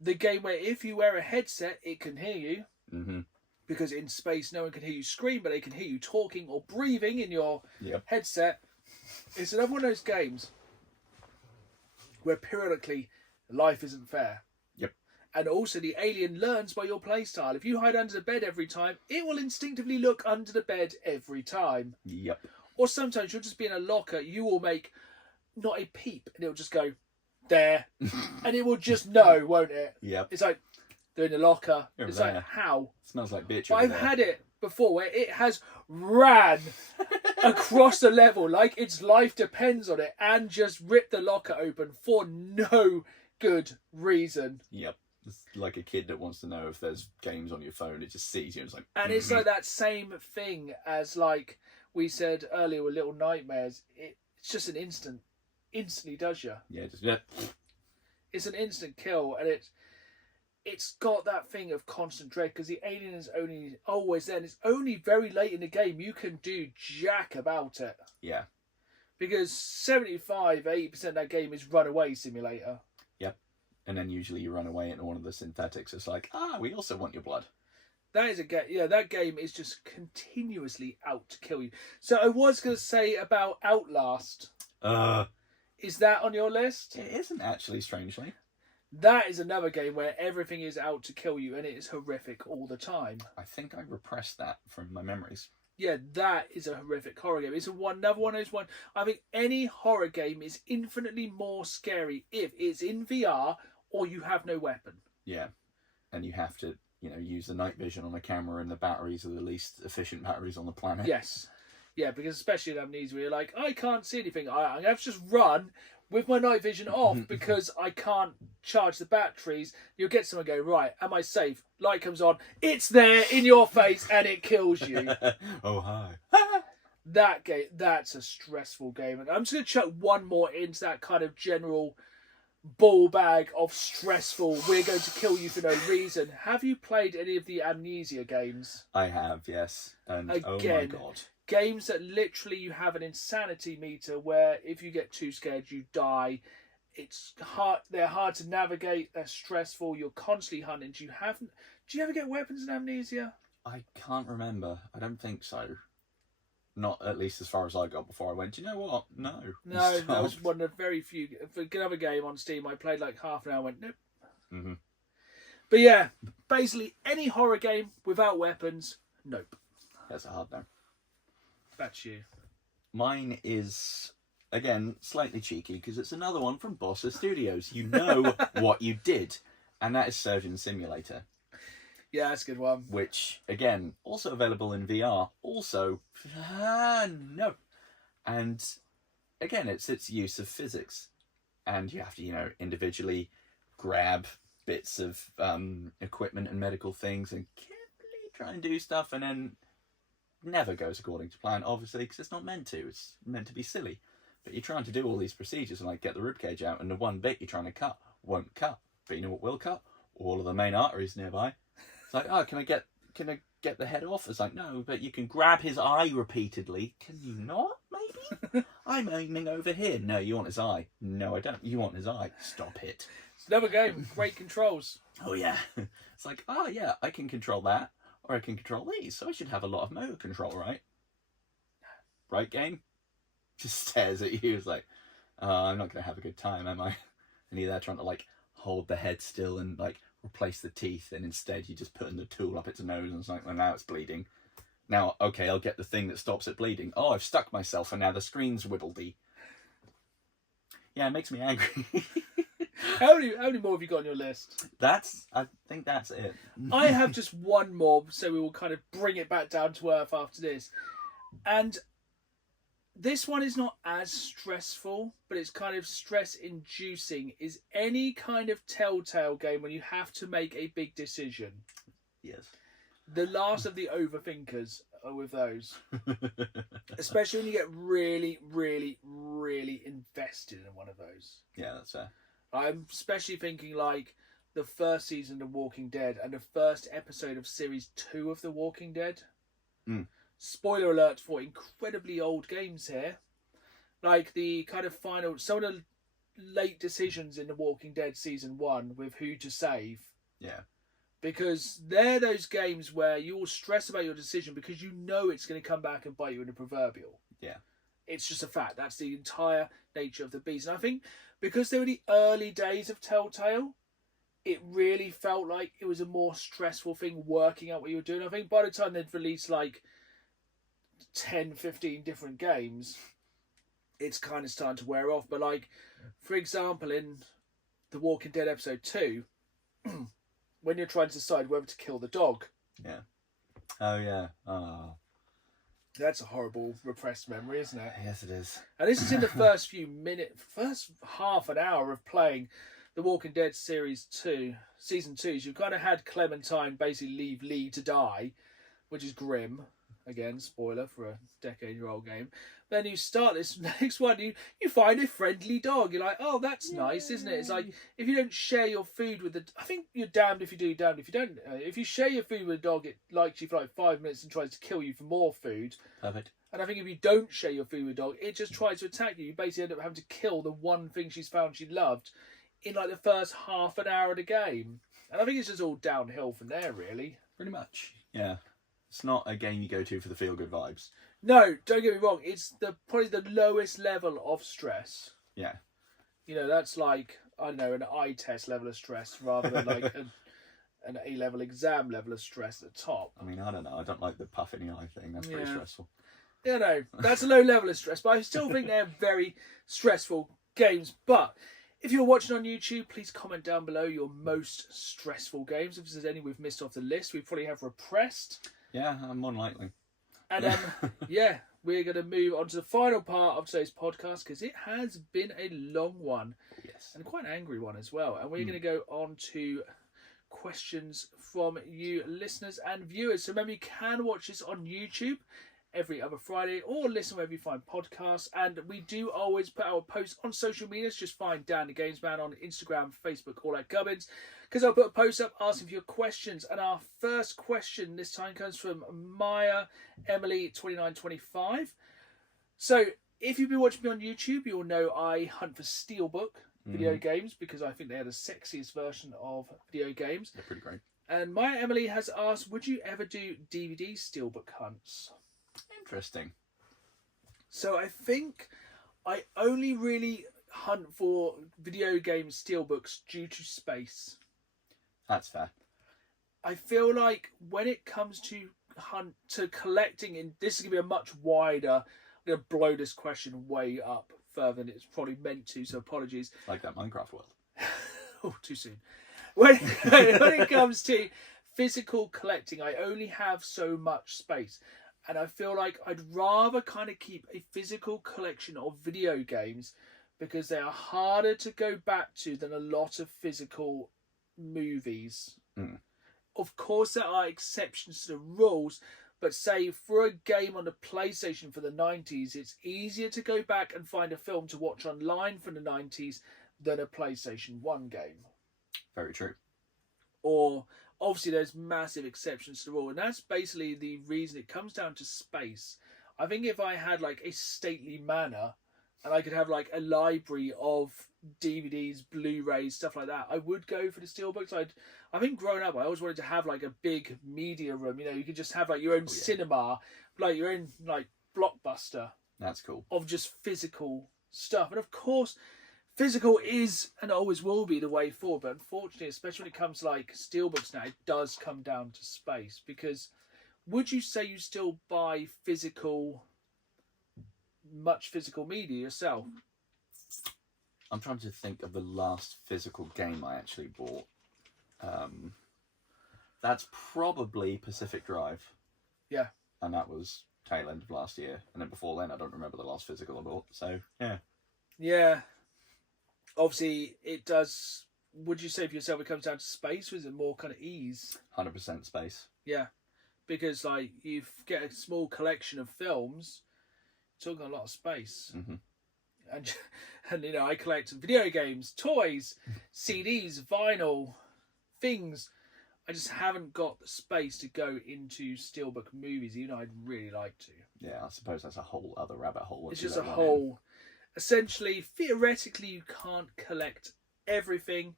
The game where if you wear a headset, it can hear you. Because in space, no one can hear you scream, but they can hear you talking or breathing in your headset. It's another one of those games where periodically life isn't fair. Yep. And also the alien learns by your playstyle. If you hide under the bed every time, it will instinctively look under the bed every time. Yep. Or sometimes you'll just be in a locker, you will make not a peep, and it'll just go, there. And it will just know, won't it? Yep. It's like, they're in the locker. You're it's there. like, how? Smells like bitch. But I've had it before where it has ran across the level like its life depends on it and just ripped the locker open for no good reason. Yep. It's like a kid that wants to know if there's games on your phone. It just sees you and it's like... And it's like that same thing as like we said earlier with Little Nightmares. It's just an instantly does you. Yeah, just... Yeah. It's an instant kill, and it's got that thing of constant dread because the alien is only always there. And it's only very late in the game you can do jack about it. Yeah. Because 80% of that game is runaway simulator. Yep. And then usually you run away into one of the synthetics. It's like, we also want your blood. That is a game. Yeah, that game is just continuously out to kill you. So I was going to say about Outlast. Is that on your list? It isn't actually, strangely. That is another game where everything is out to kill you and it is horrific all the time. I think I repressed that from my memories. Yeah, that is a horrific horror game. It's another one of those ones. I think any horror game is infinitely more scary if it's in VR or you have no weapon. Yeah. And you have to, use the night vision on a camera and the batteries are the least efficient batteries on the planet. Yes. Yeah, because especially in Amnesia where you're like, I can't see anything. I'm going to have to just run with my night vision off because I can't charge the batteries. You'll get someone go, right, am I safe? Light comes on, it's there in your face and it kills you. Oh, hi. That game, that's a stressful game. And I'm just going to chuck one more into that kind of general ball bag of stressful, we're going to kill you for no reason. Have you played any of the Amnesia games? I have, yes. And again, oh my God. Games that literally you have an insanity meter where if you get too scared, you die. It's hard. They're hard to navigate. They're stressful. You're constantly hunting. Do you ever get weapons in Amnesia? I can't remember. I don't think so. Not at least as far as I got before I went, do you know what? No. No, that was one of the very few. For another game on Steam, I played like half an hour, went, nope. Mm-hmm. But yeah, basically any horror game without weapons, nope. That's a hard no. That's you. Mine is, again, slightly cheeky because it's another one from Bossa Studios. You know what you did. And that is Surgeon Simulator. Yeah, that's a good one. Which, again, also available in VR. Also, no. And again, it's its use of physics, and you have to, individually grab bits of equipment and medical things and carefully try and do stuff, and then never goes according to plan, obviously, because it's not meant to. It's meant to be silly. But you're trying to do all these procedures and get the ribcage out, and the one bit you're trying to cut won't cut. But you know what will cut? All of the main arteries nearby. It's like, oh, can I get the head off? It's like, no, but you can grab his eye repeatedly. Can you not? Maybe. I'm aiming over here. No, you want his eye. No, I don't. You want his eye. Stop it. It's another game. Great controls. Oh yeah. It's like, oh yeah, I can control that, or I can control these. So I should have a lot of motor control, right? Right, game? Just stares at you. It's like, I'm not going to have a good time, am I? And you're there trying to hold the head still and replace the teeth, and instead you're just putting the tool up its nose, and it's like, well, now it's bleeding. Now, okay, I'll get the thing that stops it bleeding. Oh, I've stuck myself, and now the screen's wibbledy. Yeah, it makes me angry. How many more have you got on your list? I think that's it. I have just one more, so we will kind of bring it back down to earth after this. And this one is not as stressful, but it's kind of stress-inducing. Is any kind of Telltale game when you have to make a big decision. Yes. The last of the overthinkers are with those. Especially when you get really, really, really invested in one of those. Yeah, that's fair. I'm especially thinking the first season of Walking Dead and the first episode of Series 2 of The Walking Dead. Mm. Spoiler alert for incredibly old games here. The kind of final... Some of the late decisions in The Walking Dead Season 1 with who to save. Yeah. Because they're those games where you will stress about your decision because you know it's going to come back and bite you in the proverbial. Yeah. It's just a fact. That's the entire nature of the beast. And I think because they were the early days of Telltale, it really felt like it was a more stressful thing working out what you were doing. I think by the time they'd released 10, 15 different games, it's kind of starting to wear off. But for example, in The Walking Dead episode 2, when you're trying to decide whether to kill the dog. Yeah. Oh, yeah. Oh. That's a horrible repressed memory, isn't it? Yes, it is. And this is in the first first half an hour of playing The Walking Dead Series 2, Season 2. So you've kind of had Clementine basically leave Lee to die, which is grim. Again, spoiler for a decade-year-old game. Then you start this next one, you find a friendly dog. You're like, oh, that's nice, isn't it? It's like, if you don't share your food with I think you're damned if you do, damned if you don't. If you share your food with a dog, it likes you for 5 minutes and tries to kill you for more food. Perfect. And I think if you don't share your food with a dog, it just tries to attack you. You basically end up having to kill the one thing she's found she loved in the first half an hour of the game. And I think it's just all downhill from there, really. Pretty much. Yeah. It's not a game you go to for the feel-good vibes. No, don't get me wrong. It's probably the lowest level of stress. Yeah. That's I don't know, an eye test level of stress rather than an A-level exam level of stress at the top. I mean, I don't know. I don't like the puff in the eye thing. That's pretty stressful. Yeah, no, that's a low level of stress, but I still think they're very stressful games. But if you're watching on YouTube, please comment down below your most stressful games. If there's any we've missed off the list, we probably have repressed. Yeah, more than likely. And we're going to move on to the final part of today's podcast because it has been a long one. Yes. And quite an angry one as well. And we're going to go on to questions from you listeners and viewers. So remember, you can watch this on YouTube every other Friday or listen wherever you find podcasts. And we do always put our posts on social media. Just find Dan the Games Man on Instagram, Facebook, all that gubbins. Because I'll put a post up asking for your questions. And our first question this time comes from Maya Emily 2925. So if you've been watching me on YouTube, you'll know I hunt for Steelbook video games because I think they are the sexiest version of video games. They're pretty great. And Maya Emily has asked, would you ever do DVD Steelbook hunts? Interesting. So I think I only really hunt for video game steelbooks due to space. That's fair. I feel like when it comes to collecting, and this is going to be a much wider, I'm going to blow this question way up further than it's probably meant to, so apologies. Like that Minecraft world. Oh, too soon. When it comes to physical collecting, I only have so much space. And I feel like I'd rather kind of keep a physical collection of video games because they are harder to go back to than a lot of physical movies. Mm. Of course, there are exceptions to the rules, but say for a game on the PlayStation for the 90s, it's easier to go back and find a film to watch online from the 90s than a PlayStation 1 game. Very true. Or obviously there's massive exceptions to the rule, and that's basically the reason. It comes down to space. I think if I had like a stately manor and I could have like a library of DVDs, Blu-rays, stuff like that, I would go for the steelbooks. I think growing up I always wanted to have like a big media room, you know, you could just have like your own cinema, like your own like Blockbuster. That's cool. Of just physical stuff. And of course physical is and always will be the way forward, but unfortunately, especially when it comes to like steelbooks now, it does come down to space. Because would you say you still buy much physical media yourself? I'm trying to think of the last physical game I actually bought. That's probably Pacific Drive. Yeah. And that was tail end of last year. And then before then, I don't remember the last physical I bought. So, yeah. Yeah. Obviously, it does. Would you say for yourself it comes down to space, or is it more kind of ease? 100% space. Yeah. Because, like, you get a small collection of films, it's all got a lot of space. Mm-hmm. And you know, I collect video games, toys, CDs, vinyl, things. I just haven't got the space to go into steelbook movies, even though I'd really like to. Yeah, I suppose that's a whole other rabbit hole. It's just a whole... Essentially, theoretically, you can't collect everything,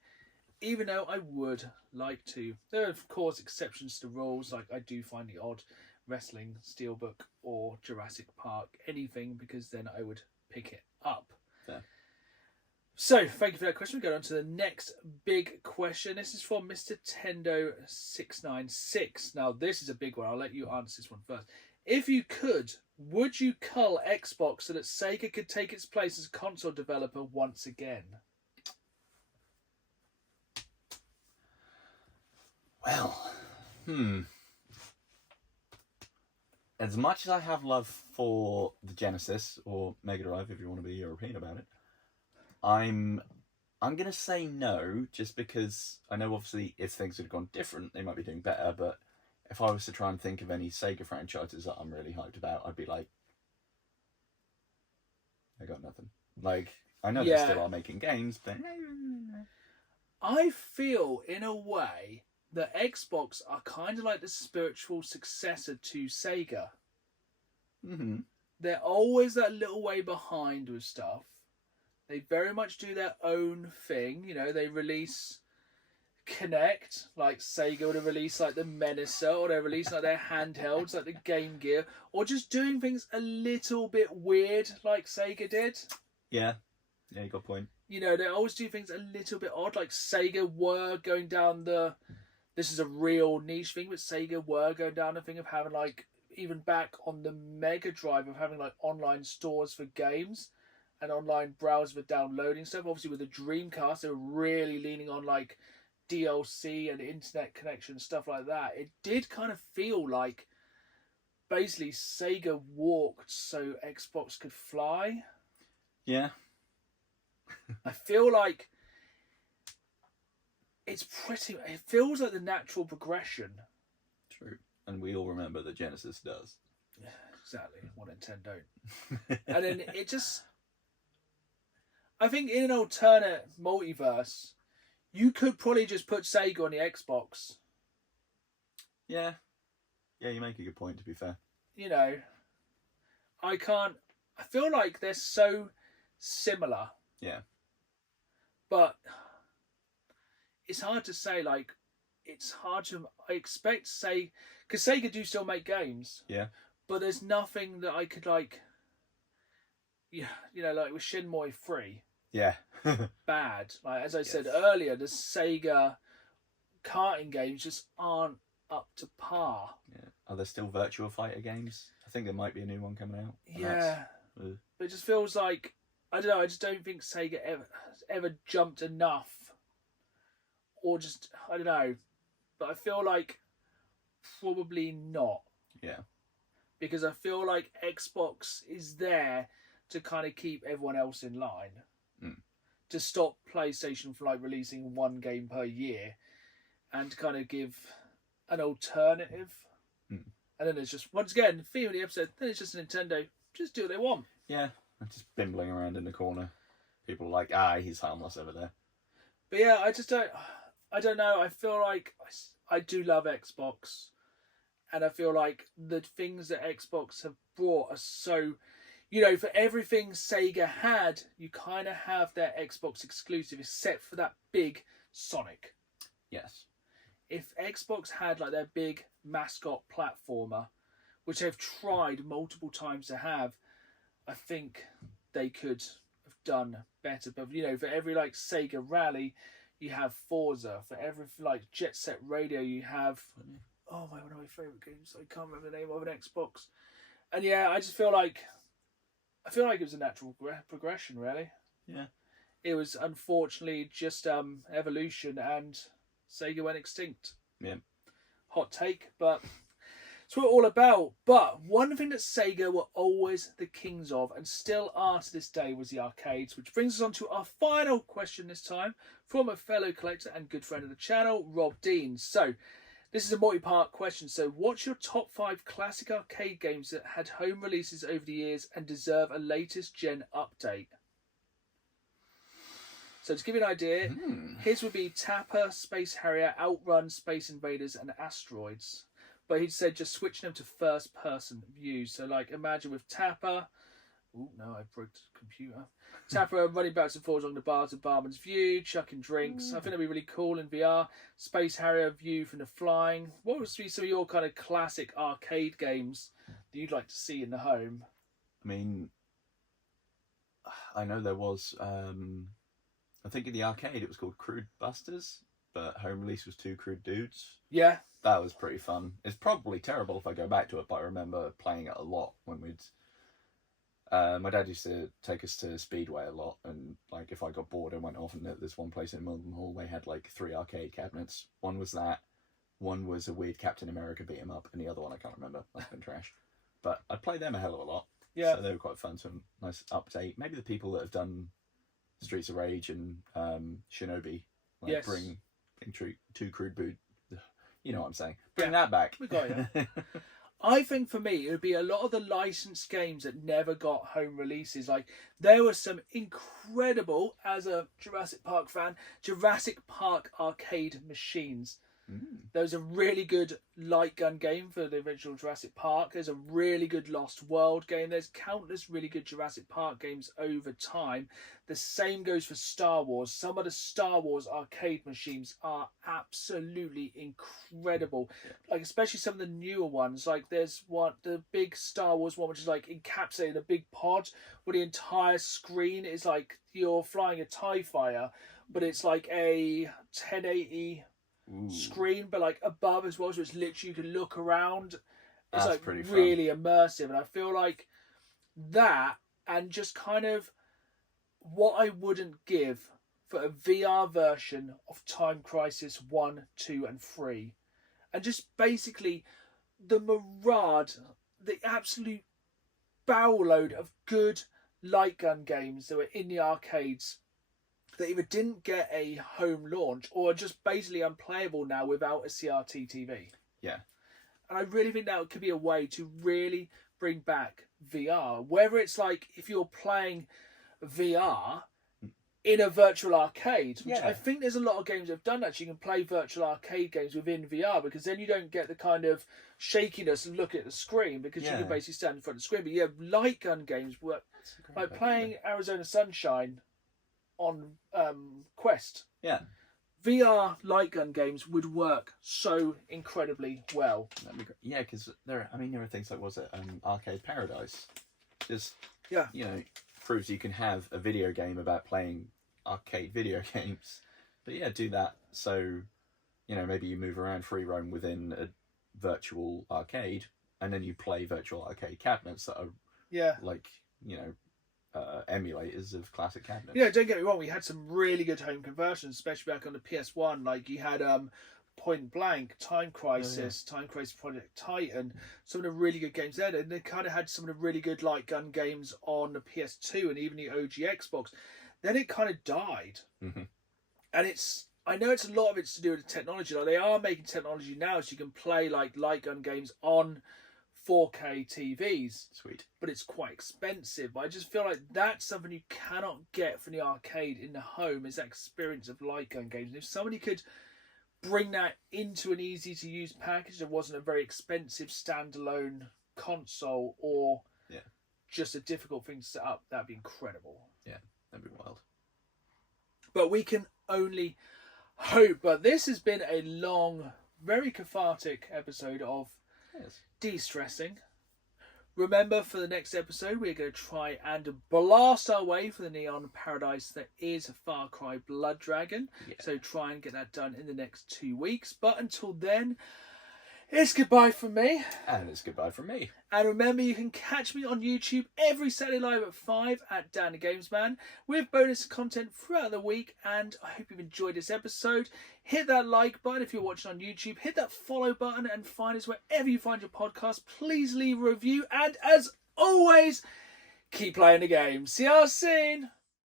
even though I would like to. There are, of course, exceptions to the rules. Like, I do find the odd wrestling steelbook or Jurassic Park, anything, because then I would pick it up. Fair. So, thank you for that question. We go on to the next big question. This is from Mr. Tendo696. Now, this is a big one. I'll let you answer this one first. If you could, would you cull Xbox so that Sega could take its place as a console developer once again? Well, as much as I have love for the Genesis, or Mega Drive if you want to be European about it, I'm going to say no, just because I know obviously if things had gone different, they might be doing better, but if I was to try and think of any Sega franchises that I'm really hyped about, I'd be like, I got nothing. Like, I know they still are making games, but... I feel, in a way, that Xbox are kind of like the spiritual successor to Sega. Mm-hmm. They're always that little way behind with stuff. They very much do their own thing. You know, they release Kinect, like Sega would have released like the Menacer, or they release like their handhelds, like the Game Gear, or just doing things a little bit weird, like Sega did. Yeah, you got a point. You know, they always do things a little bit odd, like Sega were going down the... This is a real niche thing, but Sega were going down the thing of having like, even back on the Mega Drive, of having like online stores for games and online browsers for downloading stuff. Obviously with the Dreamcast, they were really leaning on like DLC and internet connection, stuff like that. It did kind of feel like basically Sega walked so Xbox could fly. Yeah. I feel like it feels like the natural progression. True. And we all remember that Genesis does. Yeah, exactly. 1 in 10 don't. And then it just... I think in an alternate multiverse, you could probably just put Sega on the Xbox. Yeah. Yeah, you make a good point, to be fair. You know, I feel like they're so similar. Yeah. But it's hard to say, like, it's hard to... I expect, say... Because Sega do still make games. Yeah. But there's nothing that I could, like... You know, like with Shenmue 3. Yeah. Bad. Like, as I said earlier, the Sega karting games just aren't up to par. Yeah. Are there still Virtua Fighter games? I think there might be a new one coming out. Yeah. But it just feels like... I don't know, I just don't think Sega ever jumped enough. Or just... I don't know. But I feel like probably not. Yeah. because I feel like Xbox is there to kind of keep everyone else in line, to stop PlayStation from like releasing one game per year, and to kind of give an alternative. And then it's just, once again, theme of the episode, then it's just Nintendo. Just do what they want. Yeah, I'm just bimbling around in the corner. People are like, he's harmless over there. But yeah, I don't know. I feel like I do love Xbox. And I feel like the things that Xbox have brought are so, for everything Sega had, you kind of have their Xbox exclusive, except for that big Sonic. Yes. If Xbox had like their big mascot platformer, which they've tried multiple times to have, I think they could have done better. But for every like Sega Rally, you have Forza. For every like Jet Set Radio, you have one of my favourite games. I can't remember the name of an Xbox. And yeah, I just feel like it was a natural progression, really. Yeah. It was unfortunately just evolution, and Sega went extinct. Yeah. Hot take, but it's what we're all about. But one thing that Sega were always the kings of, and still are to this day, was the arcades, which brings us on to our final question this time from a fellow collector and good friend of the channel, Rob Dean. So, this is a multi-part question. So, what's your top 5 classic arcade games that had home releases over the years and deserve a latest gen update? So to give you an idea, his would be Tapper, Space Harrier, Outrun, Space Invaders, and Asteroids. But he'd said just switching them to first-person views. So like, imagine with Tapper... Oh, no, I broke the computer. Tapper running backwards and forwards along the bar to barman's view, chucking drinks. I think that'd be really cool in VR. Space Harrier view from the flying. What would be some of your kind of classic arcade games that you'd like to see in the home? I mean, I know there was... I think in the arcade it was called Crude Busters, but home release was Two Crude Dudes. Yeah. That was pretty fun. It's probably terrible if I go back to it, but I remember playing it a lot when we'd... my dad used to take us to Speedway a lot, and like if I got bored and went off, and there's one place in Milton Hall, they had like 3 arcade cabinets. One was that, one was a weird Captain America beat 'em up, and the other one I can't remember. That's been trash. But I'd play them a hell of a lot. Yeah. So they were quite fun. So nice update. Maybe the people that have done Streets of Rage and Shinobi, like yes. bring Two Crude Boot. You know what I'm saying? Bring that back. We got you. I think for me, it would be a lot of the licensed games that never got home releases. Like, there were some incredible, as a Jurassic Park fan, Jurassic Park arcade machines. There was a really good light gun game for the original Jurassic Park. There's a really good Lost World game. There's countless really good Jurassic Park games over time. The same goes for Star Wars. Some of the Star Wars arcade machines are absolutely incredible. Like, especially some of the newer ones. Like, there's the big Star Wars one, which is like encapsulated in a big pod, where the entire screen is like you're flying a TIE fighter, but it's like a 1080 screen, but like above as well, so it's literally you can look around. It's like really immersive, and I feel like that, and just kind of what I wouldn't give for a VR version of Time Crisis 1, 2 and 3, and just basically the mirage, the absolute barrel load of good light gun games that were in the arcades that either didn't get a home launch or are just basically unplayable now without a CRT TV. Yeah. And I really think that could be a way to really bring back VR. Whether it's like if you're playing VR in a virtual arcade, which I think there's a lot of games that have done that. You can play virtual arcade games within VR, because then you don't get the kind of shakiness and look at the screen, because you can basically stand in front of the screen. But yeah, light gun games work. Like playing Arizona Sunshine on Quest. Yeah. VR light gun games would work so incredibly well. That'd be great. Yeah, because there are things like, was it Arcade Paradise? Just proves you can have a video game about playing arcade video games. But yeah, do that. So maybe you move around free roam within a virtual arcade, and then you play virtual arcade cabinets that are like emulators of classic cabinets. Yeah, don't get me wrong, we had some really good home conversions, especially back on the PS1. Like you had Point Blank, Time Crisis, Time Crisis Project Titan, some of the really good games there. And they kind of had some of the really good light gun games on the PS2 and even the OG Xbox. Then it kind of died. Mm-hmm. And I know it's a lot of it's to do with the technology. Like, they are making technology now so you can play like light gun games on 4K TVs. Sweet. But it's quite expensive. But I just feel like that's something you cannot get from the arcade in the home, is that experience of light gun games. And if somebody could bring that into an easy to use package that wasn't a very expensive standalone console or just a difficult thing to set up, that'd be incredible. Yeah, that'd be wild. But we can only hope. But this has been a long, very cathartic episode of de-stressing. Remember, for the next episode, we're going to try and blast our way for the neon paradise that is Far Cry Blood Dragon. Yeah. So try and get that done in the next 2 weeks. But until then, it's goodbye from me. And it's goodbye from me. And remember, you can catch me on YouTube every Saturday live at 5 at Dan the Games Man with bonus content throughout the week. And I hope you've enjoyed this episode. Hit that like button if you're watching on YouTube. Hit that follow button and find us wherever you find your podcast. Please leave a review. And as always, keep playing the game. See you soon.